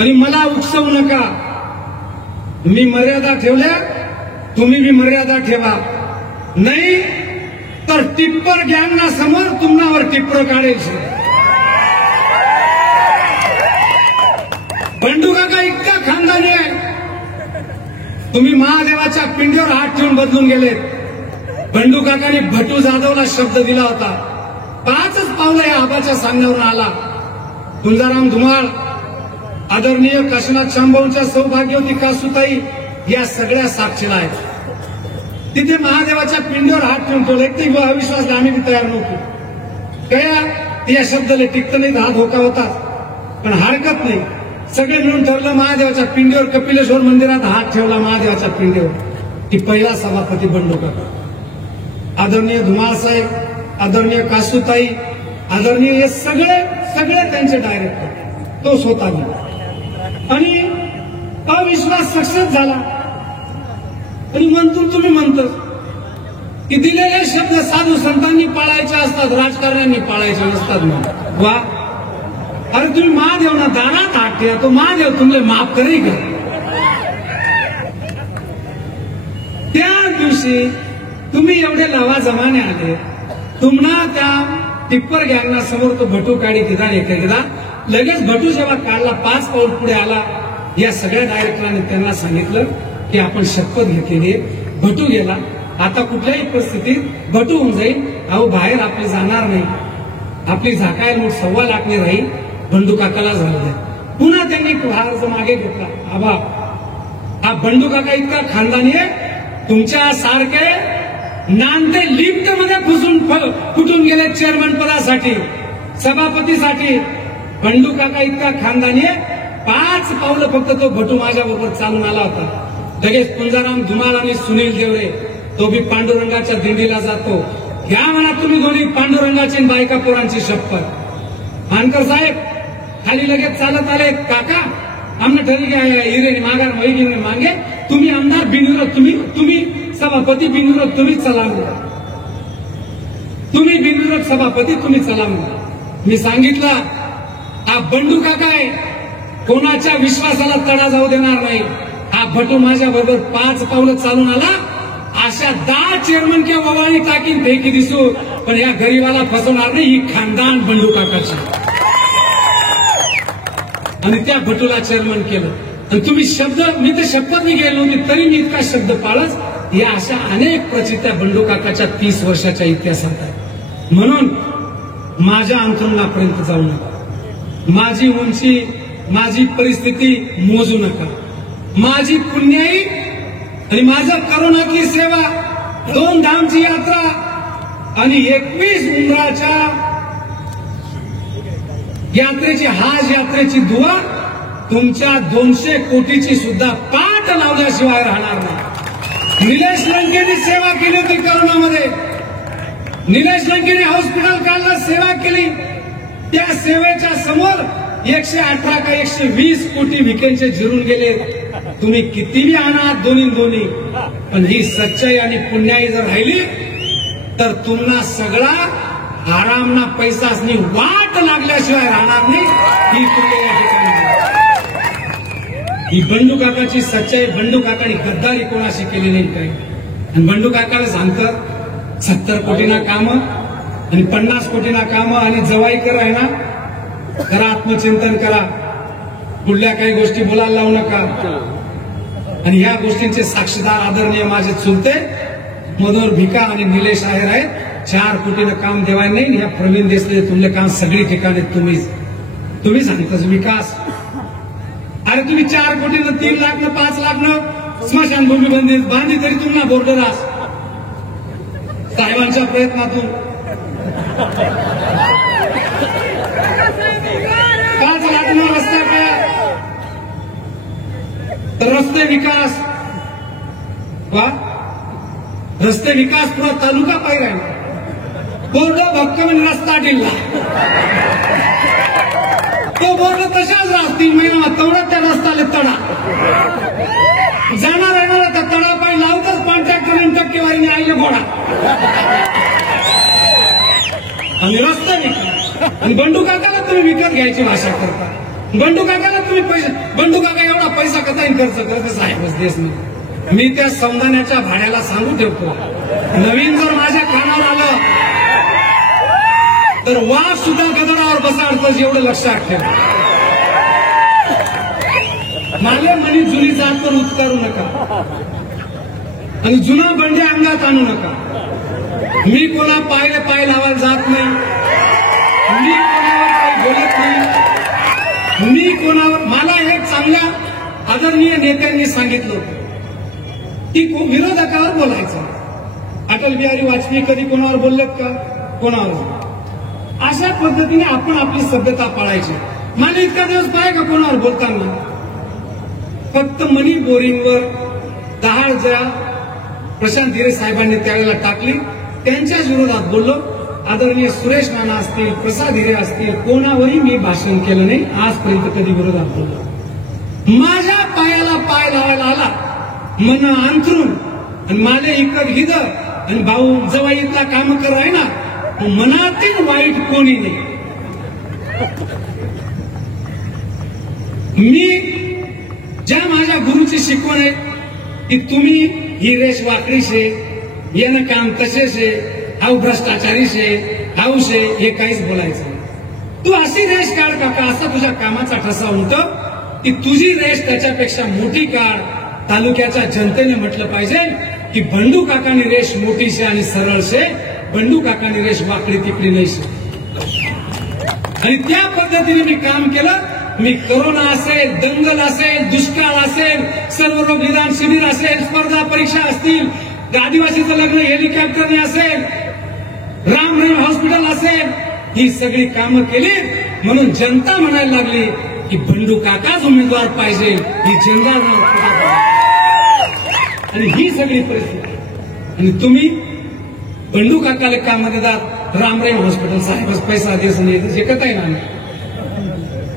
आणि मला उकसवू नका. मी मर्यादा ठेवल्या, तुम्ही बी मर्यादा ठेवा. नाही तर टिप्पर गँगना समोर तुम्हावर टिप्पर काढायचे. बंडू काका इतका खानदानी आहे, तुम्ही महादेवाच्या पिंडीवर हात ठेवून बदलून गेलेत. बंडू काकाने भटू जाधवला शब्द दिला होता, 5च पावलं या आबाच्या सांगण्यावरून आला. गुंजाराम धुमाळ, आदरणीय काशीनाथ शांभाऊंच्या सौभाग्यवती कासूताई या सगळ्या साक्षीला आहेत. तिथे महादेवाच्या पिंडीवर हात ठेवून ठेवले. एक ते अविश्वास आम्ही तयार नव्हतो. कया या शब्दाला टिकत नाही, हा धोका होता. पण हरकत नाही, सगळे मिळून ठरलं महादेवाच्या पिंडीवर, कपिलेश्वर मंदिरात हात ठेवला महादेवाच्या पिंडीवर. की पहिला सभापती बंडू काका, आदरणीय धुमाळ साहेब, आदरणीय कासूताई, आदरणीय हे सगळे त्यांचे डायरेक्टर, तो स्वतः गेला. आणि अविश्वास सक्सेस झाला. आणि म्हणतो तुम्ही म्हणतो की दिलेले शब्द साधू संतांनी पाळायचे असतात, राजकारण्यांनी पाळायचे नसतात. म्हणून वा, अरे तुम्ही महादेव ना दारात हात ठेवा, तो महादेव तुम्हाला माफ करेल का? त्या दिवशी तुम्ही एवढे लवा जमाने आले, तुम्हाला त्या टिप्पर गँगना समोर तो भटू काढी तिथं एकदा लगेच भटू जेव्हा काढला, 5 पाऊल पुढे आला. या सगळ्या डायरेक्टरांनी त्यांना सांगितलं की आपण शपथ घेतलेली आहे. भटू गेला, आता कुठल्याही परिस्थितीत भटू होऊन जाईल. अहो बाहेर आपली जाणार नाही, आपली झाकाय लूट 1.25 लाखने राहील. बंडू काकाला झालं. पुन्हा त्यांनी अर्ज मागे घेतला. आबा, हा बंडू काका इतका खानदानी आहे, तुमच्या सारखे नांदे लिफ्ट मध्ये फुटून गेले चेअरमन पदासाठी, सभापतीसाठी. बंडू काका इतका खानदानी आहे, 5 पावलं फक्त तो भटू माझ्या बरोबर चालून आला होता. लगेच पुंजाराम धुमाळ आणि सुनील देवरे, तो बी पांडुरंगाच्या दिंडीला जातो. घ्या म्हणा तुम्ही दोन्ही पांडुरंगाची बायका पोरांची शपथ. मानकर साहेब खाली लगेच चालत आले. काका आमने ठरली की हिरे मागा वैगिने मागे, तुम्ही आमदार बिनविरोध, तुम्ही सभापती बिनविरोध, तुम्ही चला. तुम्ही बिनविरोध सभापती, तुम्ही चला. मी सांगितलं हा बंडू काका आहे, कोणाच्या विश्वासाला तडा जाऊ देणार नाही. हा भटू माझ्या बरोबर 5 पावलं चालून आला. अशा 10 चेअरमन किंवा ववाळी टाकीन पैकी दिसू, पण या गरीबाला फसवणार नाही. ही खानदान बंडू काकाची. आणि त्या भटूला चेअरमन केलं. आणि तुम्ही शब्द, मी तर शपथ मी गेलो नव्हती तरी मी इतका शब्द पाळच. या अशा अनेक प्रचित्या बंडू काकाच्या 30 वर्षाच्या इतिहासात आहे. म्हणून माझ्या अंतरुणापर्यंत जाऊ नका, माझी उंची, माझी परिस्थिती मोजू नका. माझी पुण्याई आणि माझं करोनातली सेवा, 2 धामची यात्रा आणि 21 उमराच्या यात्रेची, हाज यात्रेची दुआ, तुमच्या 200 कोटीची सुद्धा पाठ लावल्याशिवाय राहणार नाही. निलेश लंकेने सेवा केली होती करोनामध्ये. निलेश लंकेने हॉस्पिटल काढलं, सेवा केली. त्या सेवेच्या समोर 118 का 120 कोटी विकेंचे जिरून गेले. तुम्ही कितीही आणा दोन्ही, पण ही सच्चाई आणि पुण्याई जर राहिली तर तुम्हाला सगळा आरामना पैसासनी वाट लागल्याशिवाय राहणार नाही. ही तुमच्या या ठिकाणी ही बंडू काकाची सच्चाई, बंडू काकाने गद्दारी कोणाशी केली नाही काय. आणि बंडू काकाला सांगतात 70 कोटीना काम आणि 50 कोटीना काम आणि जवाई कर आहे ना, जरा आत्मचिंतन करा, पुढल्या काही गोष्टी बोलायला लावू नका. आणि ह्या गोष्टींचे साक्षीदार आदरणीय माझे चुलते मनोहर भिका आणि निलेश आहेर आहेत. 4 कोटीनं काम देवाय नाही. ह्या प्रवीण देसले तुमले काम सगळी ठिकाणी तुम्ही सांगताच विकास. अरे तुम्ही 4 कोटीनं 3 लाख 5 लाख स्मशानभूमी बांधली तरी तुम्हाला बोर्डर आस साहेबांच्या प्रयत्नातून 5 लाख रस्ता काय तर रस्ते विकास वा रस्ते विकास पुरा तालुका पाहिजे बोर्ड भक्कम रस्ता डिल्ला तो बोर्ड तशाच राहत 3 महिना तेवढाच त्या रस्त्याला तडा जाणार येणार तर तडा पाय लावतच कॉन्ट्रॅक्टर टक्केवारीने आईले घोडा आणि रस्ता विकत. आणि बंडू काकाला तुम्ही विकत घ्यायची भाषा करता. बंडू काकाला तुम्ही पैसे, बंडू काका एवढा पैसा कसा खर्च करते साहेबच देश नाही. मी त्या संधानाच्या भाड्याला सांगू ठेवतो, नवीन जर माझ्या कानावर आलं तर वाघ सुद्धा गदरावर बसाडतं एवढं लक्षात ठेव. माले म्हणी जुनी जातवर उतरू नका आणि जुना बंडे अंगात आणू नका. मी कोणा पायले पाय लावायला जात नाही, मी कोणावर काही बोलत नाही, मी कोणावर. मला हे चांगल्या आदरणीय नेत्यांनी सांगितलं होतं की विरोधकावर बोलायचं. अटल बिहारी वाजपेयी कधी कोणावर बोललेत का? कोणावर? अशा पद्धतीने आपण आपली सभ्यता पाळायची. मला इतका दिवस पाहिजे का कोणावर बोलताना? फक्त मनी बोरिंगवर 10 ज्या प्रशांत हिरे साहेबांनी त्यावेळेला टाकली त्यांच्याच विरोधात बोललो. आदरणीय सुरेश नाना असतील, प्रसाद हिरे असतील, कोणावरही मी भाषण केलं नाही आजपर्यंत, कधी विरोधात बोललो. माझ्या पायाला पाय लावायला आला मन अंथरून आणि माले इकत हिद आणि भाऊ जवाई इथला काम कर आहे ना, मनातील वाईट कोणी नाही. मी ज्या माझ्या गुरुची शिकवण आहे की तुम्ही ही रेष वाकडी शे, येणं काम तसे शे, हाऊ भ्रष्टाचारी शे, हाऊ शे, हे काहीच बोलायचं. तू अशी रेष काढ काका, असा तुझ्या कामाचा ठसा उमटो की तुझी रेष त्याच्यापेक्षा मोठी काढ. तालुक्याच्या जनतेने म्हटलं पाहिजे की बंडू काकानी रेष मोठी शे आणि सरळ शे, बंडू काकानी रेष वाकडी तिकडी नाही शे. आणि त्या पद्धतीने मी काम केलं. मी कोरोना असेल, दंगल असेल, दुष्काळ असेल, सर्वरोग निदान शिबिर असेल, स्पर्धा परीक्षा असतील, आदिवासीचं लग्न हेलिकॉप्टरने असेल, राम रहीम हॉस्पिटल असेल, ही सगळी कामं केली. म्हणून जनता म्हणायला लागली की बंडू काकाच उमेदवार पाहिजे, ही जनता. आणि ही सगळी परिस्थिती. आणि तुम्ही बंडू काकाला काम देतात, राम रहीम हॉस्पिटल साहेबच पैसा देस नाही जे कताय ना.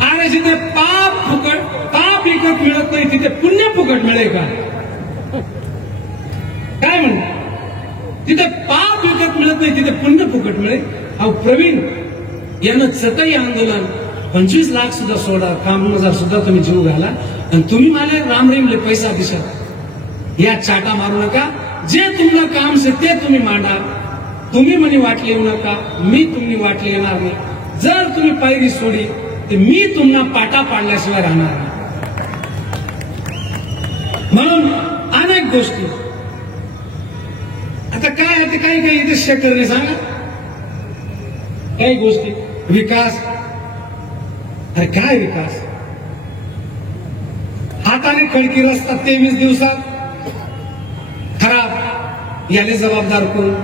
अरे जिथे पाप विकत मिळत नाही तिथे पुण्य फुकट मिळेल का? काय म्हणतात? जिथे पाप विकत मिळत नाही तिथे पुण्य फुकट मिळेल. अहो प्रवीण यानं चटई आंदोलन 25 लाख सुद्धा सोडा, कामगार सुद्धा तुम्ही जीव घाला आणि तुम्ही मला राम रहीमले पैसा दिशा या चाटा मारू नका. जे तुम्हाला काम से ते तुम्ही मांडा. तुम्ही म्हणे वाटले येऊ नका, मी तुम्ही वाटले येणार नाही. जर तुम्ही पायरी सोडी तर मी तुम्हाला पाटा पाडल्याशिवाय राहणार नाही. म्हणून अनेक गोष्टी आता काय आहे ते काही इथे शेखरने सांगा. काही गोष्टी विकास, अरे काय विकास? हाताने खडकी रस्ता 23 दिवसात खराब, याने जबाबदार कोण?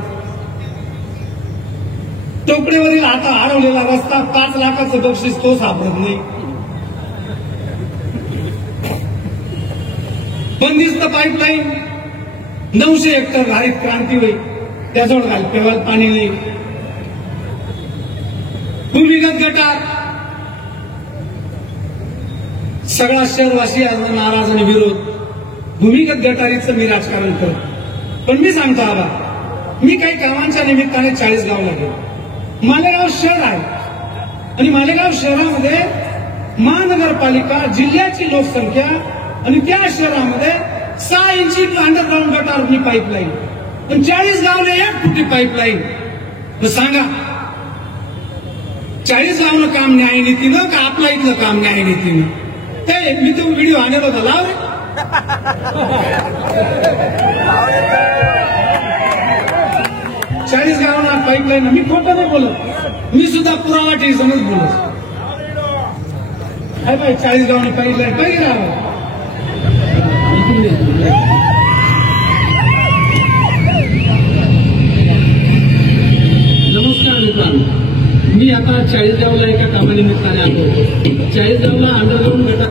टोकडेवरील आता हरवलेला रस्ता 5 लाखाचं बक्षीस तो सापडत नाही. बंदिस्त पाईपलाईन 900 हेक्टर हरित क्रांती होईल, त्याजवळ घाल पेवाल पाणी नाही. भूमिगत गटार सगळा शहरवासी नाराज आणि विरोध. भूमिगत गटारीचं मी राजकारण करतो, पण मी सांगतो आबा, मी काही कामांच्या निमित्ताने 40 गावला गेलो. मालेगाव शहर आहे आणि मालेगाव शहरामध्ये महानगरपालिका जिल्ह्याची लोकसंख्या आणि त्या शहरामध्ये 6 इंची अंडरग्राऊंड गटारनी पाईपलाईन पण 40 गावले 1 फुटी पाईपलाईन. तर सांगा 40 गावनं काम न्यायनीतीनं का आपल्या इथलं काम न्यायनीतीनं? ते मी तो व्हिडिओ आणला होता लाव रे. 40 गावांना पाईपलाईन. मी खोटं नाही बोलत, मी सुद्धा पुरावा टेन्शनच बोलत. काय बाई 40 गावांना पाईपलाईन पाहिजे राहावं. नमस्कार मित्रांनो, मी आता 40 गावला एका कामानिमित्ताने आलो. 40 गावला अंडरग्राऊंड गटार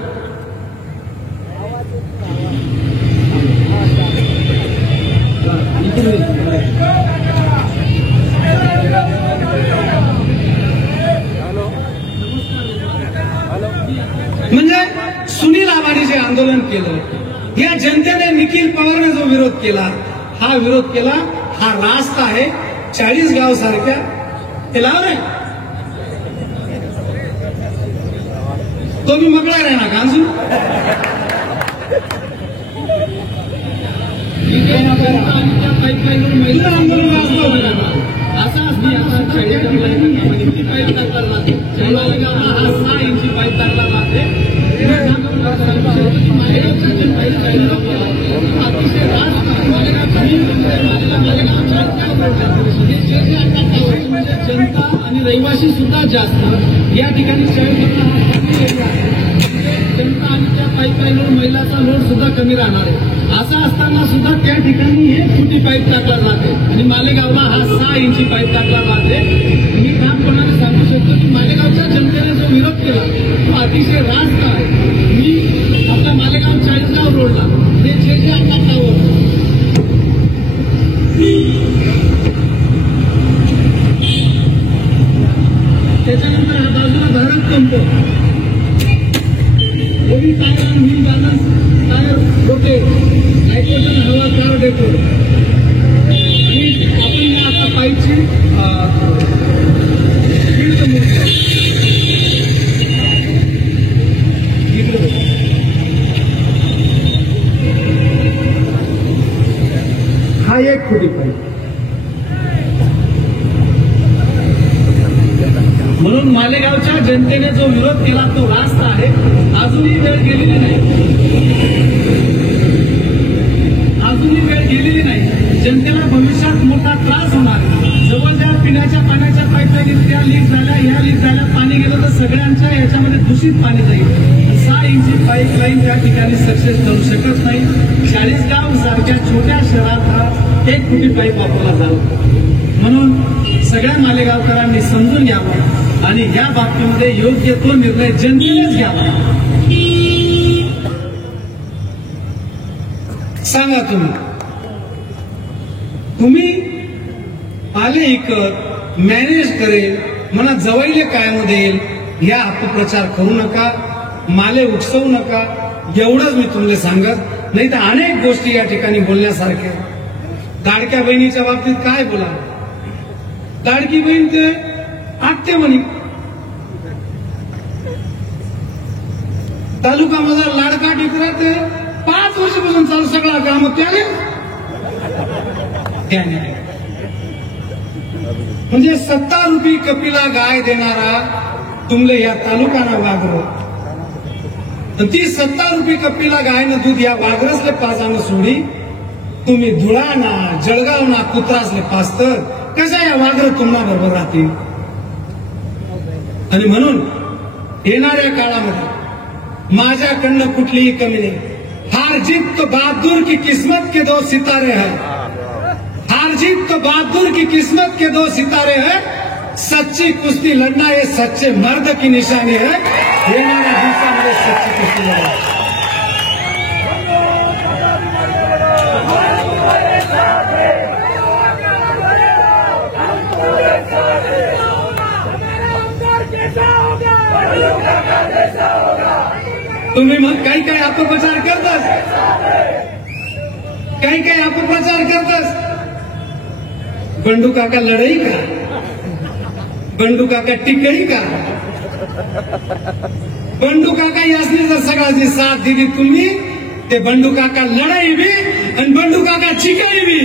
म्हणजे सुनील आव्हाने जे आंदोलन केलं, या जनतेने निखिल पवारने जो विरोध केला, हा विरोध केला, हा रास्त आहे 40 गाव सारख्या. ते लाव रे. तो मी मगळा रे ना कांजू पाईपलाईनवर महिला आंदोलन असा मी आता 40 गावला पाईप टाकला जाते. 40 गावला हा 6 इंची पाईप टाकला जाते. अतिशय जनता आणि रहिवासी सुद्धा जास्त या ठिकाणी जनता आणि त्या पाईपलाईनवर महिलाचा लोड सुद्धा कमी राहणार आहे. असं असताना सुद्धा त्या ठिकाणी 1 फुटी पाईप टाकला जाते आणि मालेगावला हा 6 इंची पाईप टाकला जाते. मी ठामपणाने सांगू शकतो की मालेगावच्या जनतेने जो विरोध केला तो अतिशय रास्त आहे. मी आपल्या मालेगाव 40 गाव रोडला जे जे टाकावर त्याच्यानंतर हा बाजूला भारत पंप ओबी टायर व्हील बॅलन्स टायर रोटे नायट्रोजन हवा कार डेपो आणि आपण आता पाईपची स्पीड मोजतो. इकडे हा 1 फुटी पाईप. म्हणून मालेगावच्या जनतेने जो विरोध केला तो रास्त आहे. अजूनही वेळ गेलेली नाही, अजूनही वेळ गेलेली नाही. जनतेला भविष्यात मोठा त्रास होणार. जवळ ज्या पिण्याच्या पाण्याच्या पाईपलाईन त्या लीक झाल्या, ह्या लीक झाल्या, पाणी गेलं तर सगळ्यांच्या याच्यामध्ये दूषित पाणी जाईल. 6 इंची पाईपलाईन त्या ठिकाणी सक्सेस करू शकत नाही. 40 गाव सारख्या छोट्या शहरात हा 1 फुटी पाईप वापरला जातो. म्हणून सगळ्या मालेगावकरांनी समजून घ्यावं आणि या बाबतीमध्ये योग्य तो निर्णय जनतेनेच घ्यावा. सांगा तुम्ही आले इकत मॅनेज करेल म्हणा जवळले कायम देईल या अपप्रचार करू नका, माले उकसवू नका. एवढंच मी तुम्हाला सांगत. नाही तर अनेक गोष्टी या ठिकाणी बोलण्यासारख्या. लाडक्या बहिणीच्या बाबतीत काय बोला. लाडकी बहीण ते आत्ते म्हणी. तालुकामधला लाडका टिकरा ते 5 वर्षापासून चालू सगळा काम त्याने म्हणजे 70 रुपये कपिला गाय देणारा तुमले या तालुकाना वाघर. ती 70 रुपये कपिला गायनं दूध या वाघरसले पाजानं सोडी तुम्ही धुळाना जळगावना कुत्रासले पास्तर कशा या वाघर तुम्हाला बरोबर राहतील. आणि म्हणून येणाऱ्या काळामध्ये माझ्याकडनं कुठलीही कमी नाही. हार जीत तो बहादुर की किस्मत के 2 सितारे हैं. हार जीत तो बहादुर की किस्मत के 2 सितारे हैं. सच्ची कुस्ती लड़ना ये सच्चे मर्द की निशानी है. येणाऱ्या दिवसामध्ये सच्ची कुस्ती लढा. तुम्ही मग काही काही अपप्रचार करतास, काही काही अपप्रचार करतास. बंडू काका लढाई का, बंडू काका टिकही का. बंडू काका यासने जर सगळ्याची साथ दिली तुम्ही ते बंडू काका लढाई बी आणि बंडू काका चिकाई बी.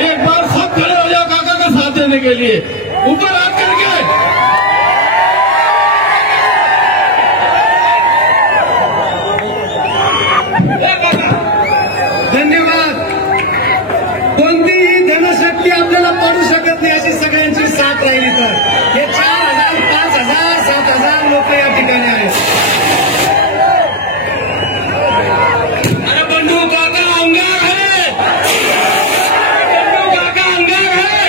एक बार सब खड़े हो जाओ काका का साथ देने के लिए. ऊपर हाथ करके. धन्यवाद. कोणतीही धनशक्ती आपल्याला पडू शकत नाही अशी सगळ्यांची साथ राहिली तर हे 4,000 5,000 7,000 लोक या ठिकाणी आहेत. अरे बंडू काका अंगार है. बंडू काका अंगार है.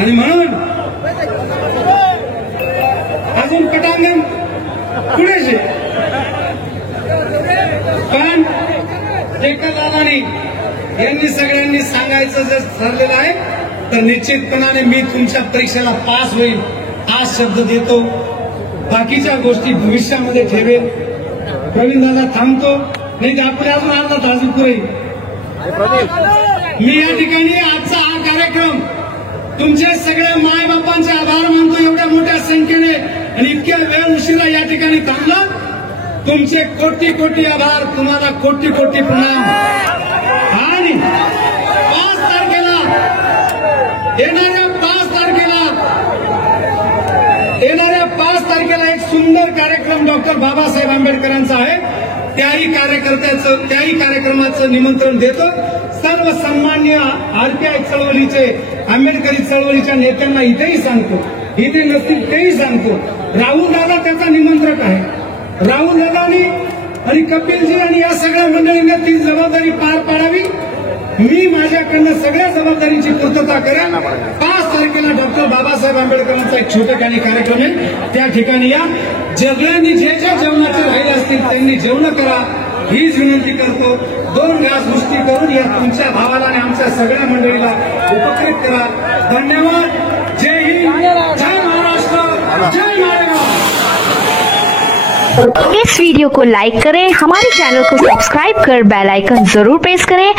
आणि म्हणून अजून पटांगण पुढेच आहे. पण एकदादानी यांनी सगळ्यांनी सांगायचं जर ठरलेलं आहे तर निश्चितपणाने मी तुमच्या परीक्षेला पास होईल हा शब्द देतो. बाकीच्या गोष्टी भविष्यामध्ये ठेवेल. प्रवीण दादा थांबतो नाही तर आपण अजून अर्धा तास पुरे. मी या ठिकाणी आजचा हा कार्यक्रम तुमचे सगळ्या मायबापांचे आभार मानतो एवढ्या मोठ्या संख्येने आणि इतक्या वेळ उशिरा या ठिकाणी थांबला. तुमचे कोटी कोटी आभार. तुम्हाला कोटी कोटी प्रणाम. आणि 5 तारखेला येणाऱ्या 5 तारखेला एक सुंदर कार्यक्रम डॉक्टर बाबासाहेब आंबेडकरांचा आहे. त्याही कार्यक्रमाचं निमंत्रण देतो. सर्व सन्मान्य आरपीआय चळवळीचे आंबेडकरी चळवळीच्या नेत्यांना इथेही सांगतो. इथे नसतील तेही सांगतो. राहुल दादा त्याचा निमंत्रक आहे. राहुल दादानी आणि कपिलजी आणि या सगळ्या मंडळींनी ती जबाबदारी पार पाडावी. मी माझ्याकडनं सगळ्या जबाबदारीची पूर्तता करेन. 5 तारखेला डॉक्टर बाबासाहेब आंबेडकरांचा एक छोटेखानी कार्यक्रम आहे. त्या ठिकाणी या. सगळ्यांनी जे जेवणाचे राहिले असतील त्यांनी जेवण करा हीच विनंती करतो. 2 घास नुसती करून या तुमच्या भावाला आणि आमच्या सगळ्या मंडळीला उपकृत करा. धन्यवाद. जय हिंद. जय महाराष्ट्र. जय मालेगाव. इस वीडियो को लाइक करें, हमारे चैनल को सब्सक्राइब कर बेल आइकन जरूर प्रेस करें.